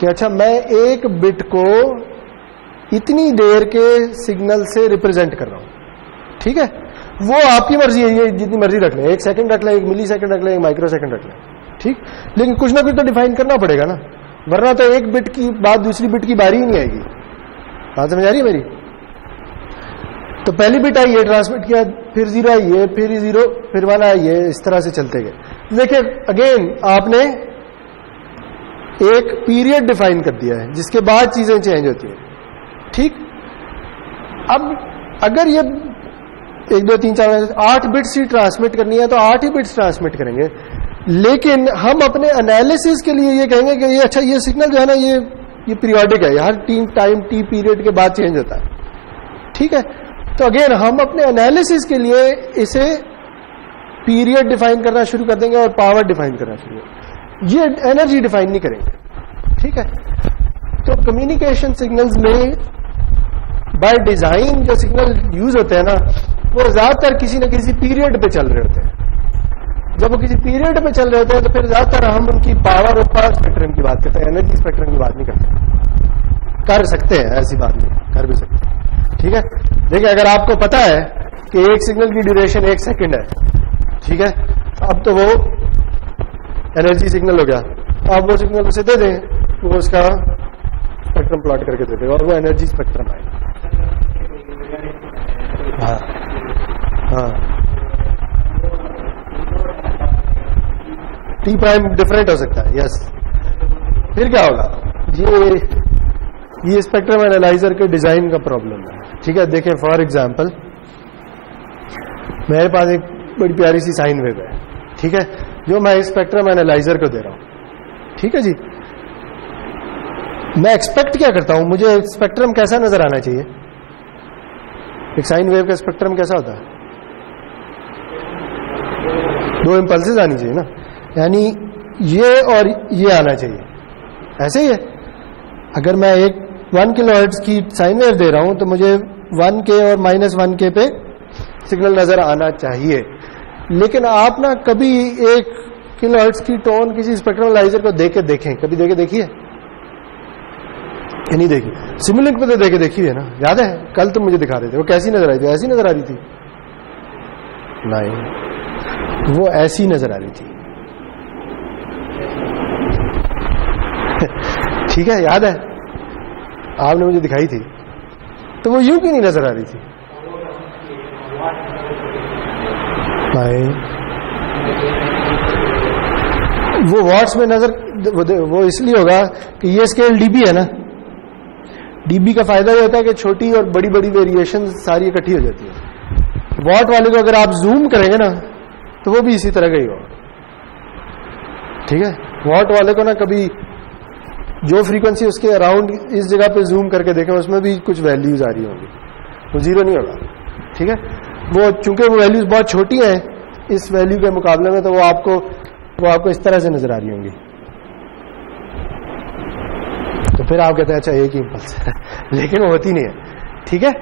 कि अच्छा मैं एक बिट को इतनी देर के सिग्नल से रिप्रेजेंट कर रहा हूं, ठीक है। वो आपकी मर्जी है, ये जितनी मर्जी रख लें, 1 सेकंड रख लें, 1 मिली सेकंड रख लें, 1 माइक्रो सेकंड रख लें, ठीक, लेकिन कुछ ना कुछ तो डिफाइन करना पड़ेगा ना, वरना तो एक बिट की बाद दूसरी बिट की बारी ही नहीं आएगी। बात समझ आ रही है मेरी? तो पहली बिट आई है, ट्रांसमिट किया, फिर 0 आई है, फिर 0, फिर 1 आई है, इस तरह से चलते गए। देखिए अगेन आपने एक पीरियड डिफाइन कर दिया है जिसके बाद चीजें चेंज होती है। ठीक, अब अगर ये 1 2 3 4 8 बिट्स ही ट्रांसमिट करनी है तो 8 ही बिट्स ट्रांसमिट करेंगे, लेकिन हम अपने एनालिसिस के लिए ये कहेंगे कि ये अच्छा ये सिग्नल जो है ना ये पीरियोडिक है, हर टाइम टी पीरियड के बाद चेंज होता है। ठीक है, तो अगेन हम अपने एनालिसिस के लिए इसे पीरियड डिफाइन करना शुरू कर देंगे और पावर डिफाइन करना शुरू करेंगे, ये एनर्जी डिफाइन नहीं करेंगे। ठीक है, तो कम्युनिकेशन सिग्नल्स में बाय डिजाइन जो सिग्नल यूज होते हैं ना वो ज्यादातर किसी न किसी पीरियड पे चल रहे होते हैं। जब वो किसी पीरियड पे चल रहे होते हैं तो फिर ज्यादातर हम उनकी पावर और पावर स्पेक्ट्रम की बात करते हैं, एनर्जी स्पेक्ट्रम की बात नहीं करते। कर सकते हैं, ऐसी बात नहीं, कर भी सकते हैं। ठीक है, देखिए अगर आपको पता है कि एक सिग्नल की ड्यूरेशन 1 सेकंड है, ठीक है, अब तो वो एनर्जी सिग्नल हो गया, आप वो सिग्नल उसे दे दें, वो उसका स्पेक्ट्रम प्लॉट करके दे देगा और वो एनर्जी स्पेक्ट्रम आएगा। हाँ हाँ, टी प्राइम डिफरेंट हो सकता है, यस। फिर क्या होगा, ये स्पेक्ट्रम एनालाइजर के डिजाइन का प्रॉब्लम है। ठीक है, देखें फॉर एग्जांपल मेरे पास एक बड़ी प्यारी सी साइन वेव है, ठीक है, जो मैं स्पेक्ट्रम एनालाइजर को दे रहा हूं। ठीक है जी, मैं एक्सपेक्ट क्या करता हूं, मुझे स्पेक्ट्रम कैसा नजर आना चाहिए? एक साइन वेव का स्पेक्ट्रम कैसा होता है? 2 इंपल्सेस आनी चाहिए ना, यानी ये और ये आना चाहिए, ऐसे ही है। अगर मैं एक 1 किलोहर्ट्ज की साइन वेव दे रहा हूं तो मुझे 1K और -1K पे सिग्नल नजर आना चाहिए, लेकिन आप ना कभी 1 किलोहर्ट्ज की टोन किसी स्पेक्ट्रम एनालाइजर को देके देखें, कभी देके देखिए? नहीं देखी। सिमुलिंक पे तो देके देखी है ना, याद है कल तुम मुझे दिखा रहे थे, वो कैसी नजर आई थी? ऐसी नजर आ रही थी? नहीं, वो ऐसी नजर आ रही थी। ठीक है, याद है, आपने मुझे दिखाई थी, तो वो यूं क्यों नहीं नजर आ रही थी? नहीं, वो वॉट्स में नजर, वो इसलिए होगा कि ये स्केल डीबी है ना, डीबी का फायदा ये होता है कि छोटी और बड़ी बड़ी वेरिएशन सारी इकट्ठी हो जाती है। वॉट वाले को अगर आप जूम करेंगे ना तो वो भी इसी तरह का ही होगा। ठीक है, वॉट वाले को ना कभी जो फ्रीक्वेंसी उसके अराउंड इस जगह पे जूम करके देखें, उसमें भी कुछ वैल्यूज आ रही होंगी, वो 0 नहीं होगा। ठीक है, वो चूंकि वो वैल्यूज बहुत छोटी हैं इस वैल्यू के मुकाबले में, तो वो आपको इस तरह से नजर आ रही होंगी। तो फिर आप कहते हैं अच्छा एक ही इंपल्स है, लेकिन वो होती नहीं है। ठीक है,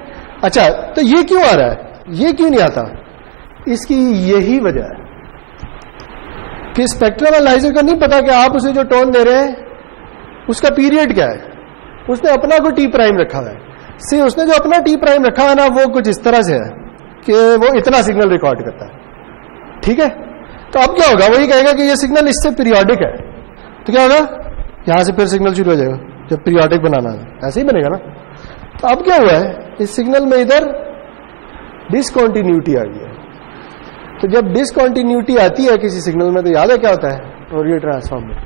अच्छा तो ये क्यों आ रहा है, ये क्यों नहीं आता? इसकी यही वजह है कि स्पेक्ट्रम एनालाइजर को नहीं पता कि आप उसे जो टोन दे रहे हैं उसका पीरियड क्या है। उसने अपना को टी प्राइम रखा है, सी उसने जो अपना टी प्राइम रखा है ना वो कुछ इस तरह से है कि वो इतना सिग्नल रिकॉर्ड करता है। ठीक है, तो अब क्या होगा, वही कहेगा कि ये सिग्नल इससे पीरियोडिक है, तो क्या होगा, यहां से फिर सिग्नल शुरू हो जाएगा। जब पीरियोडिक बनाना है ऐसे ही बनेगा ना। तो अब क्या हुआ है, इस सिग्नल में इधर डिसकंटिन्यूटी आ गई है। तो जब डिसकंटिन्यूटी आती है किसी सिग्नल में तो याद है क्या होता है, फॉरियर ट्रांसफॉर्म में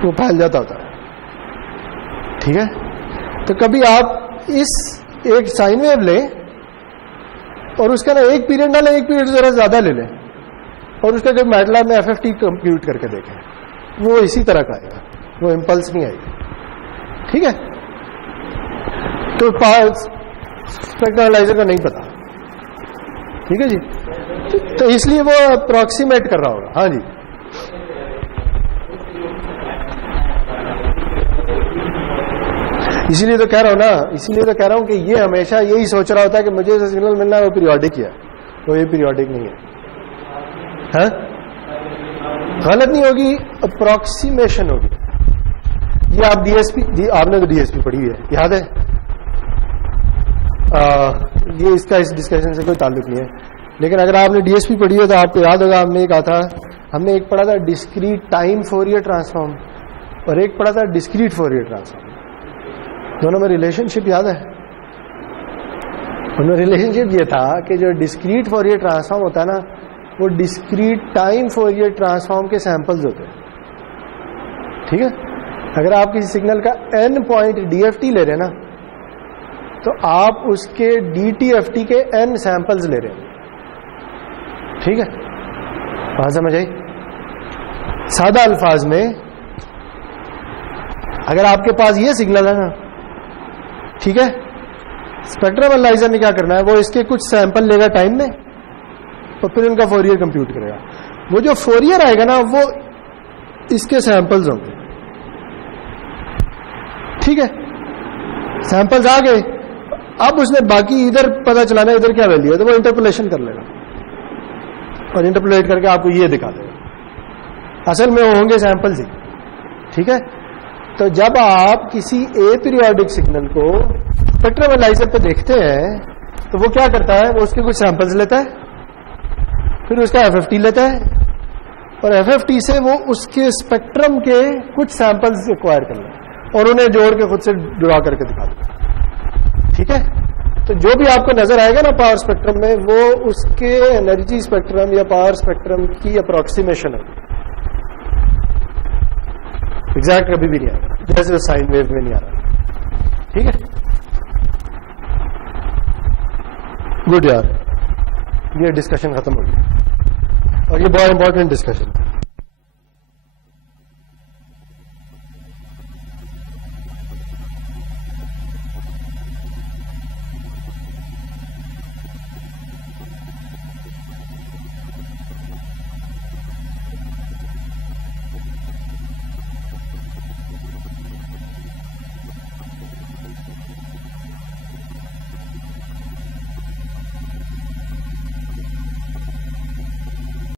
वो फैल जाता होता है। ठीक है, तो कभी आप इस एक साइन वेव लें और उसका ना एक पीरियड ना लें, एक पीरियड जरा ज्यादा ले लें और उसका जब मैटलैब में FFT कंप्यूट करके देखें, वो इसी तरह का आएगा, वो इंपल्स नहीं आएगी। ठीक है, तो स्पेक्ट्रम एनालाइजर का नहीं पता। ठीक है जी, तो इसलिए वो अप्रोक्सीमेट कर रहा होगा। हाँ जी, इसीलिए तो कह रहा हूं ना, इसीलिए तो कह रहा हूं कि ये हमेशा यही सोच रहा होता है कि मुझे जो सिग्नल मिलना है वो पीरियोडिक ही है, तो ये पीरियोडिक नहीं है। हाँ? गलत नहीं होगी, अप्रोक्सीमेशन होगी। ये आप डीएसपी, आपने तो डीएसपी पढ़ी है, याद है? ये इसका इस डिस्कशन से कोई ताल्लुक नहीं है, लेकिन अगर आपने डीएसपी पढ़ी है तो आपको याद होगा हमने कहा था हमने एक पढ़ा था डिस्क्रीट टाइम फोरियर ट्रांसफॉर्म और एक पढ़ा था डिस्क्रीट फोरियर ट्रांसफॉर्म। दोनों में रिलेशनशिप याद है? उनमें रिलेशनशिप ये था कि जो डिस्क्रीट फोरियर ट्रांसफॉर्म होता है ना, वो डिस्क्रीट टाइम फोरियर ट्रांसफॉर्म के सैंपल्स होते हैं। ठीक है, अगर आप किसी सिग्नल का n पॉइंट डीएफटी ले रहे हैं ना, तो आप उसके डीटीएफटी के n सैंपल्स ले रहे हैं। ठीक है, बात समझ आई? सादा अल्फाज में अगर आपके पास ये सिग्नल है ना, ठीक है, स्पेक्ट्रम एनालाइजर ने क्या करना है, वो इसके कुछ सैंपल लेगा टाइम में और फिर उनका फोरियर कंप्यूट करेगा। वो जो फोरियर आएगा ना, वो इसके सैंपल्स होंगे। ठीक है, सैंपल्स आ गए, अब उसने बाकी इधर पता चलाना इधर क्या वैल्यू है, तो वो इंटरपोलेशन कर लेगा और इंटरपोलेट करके आपको ये दिखा देगा। असल में वो होंगे सैंपल्स ही। ठीक है, तो जब आप किसी ए पीरियोडिक सिग्नल को स्पेक्ट्रम एनालाइजर पे देखते हैं, तो वो क्या करता है, वो उसके कुछ सैंपल्स लेता है, फिर उसका एफएफटी लेता है और एफएफटी से वो उसके स्पेक्ट्रम के कुछ सैंपल्स एक्वायर कर लेता है और उन्हें जोड़ के खुद से ड्रा करके दिखा देता। ठीक है, तो जो भी आपको नजर आएगा ना पावर स्पेक्ट्रम में, वो उसके एनर्जी स्पेक्ट्रम या पावर स्पेक्ट्रम की अप्रोक्सीमेशन है। एग्जैक्ट कभी भी नहीं आएगा, जैसे साइन वेव में नहीं आ रहा। ठीक है, गुड यार, ये डिस्कशन खत्म हो गई और ये बहुत इंपॉर्टेंट डिस्कशन है।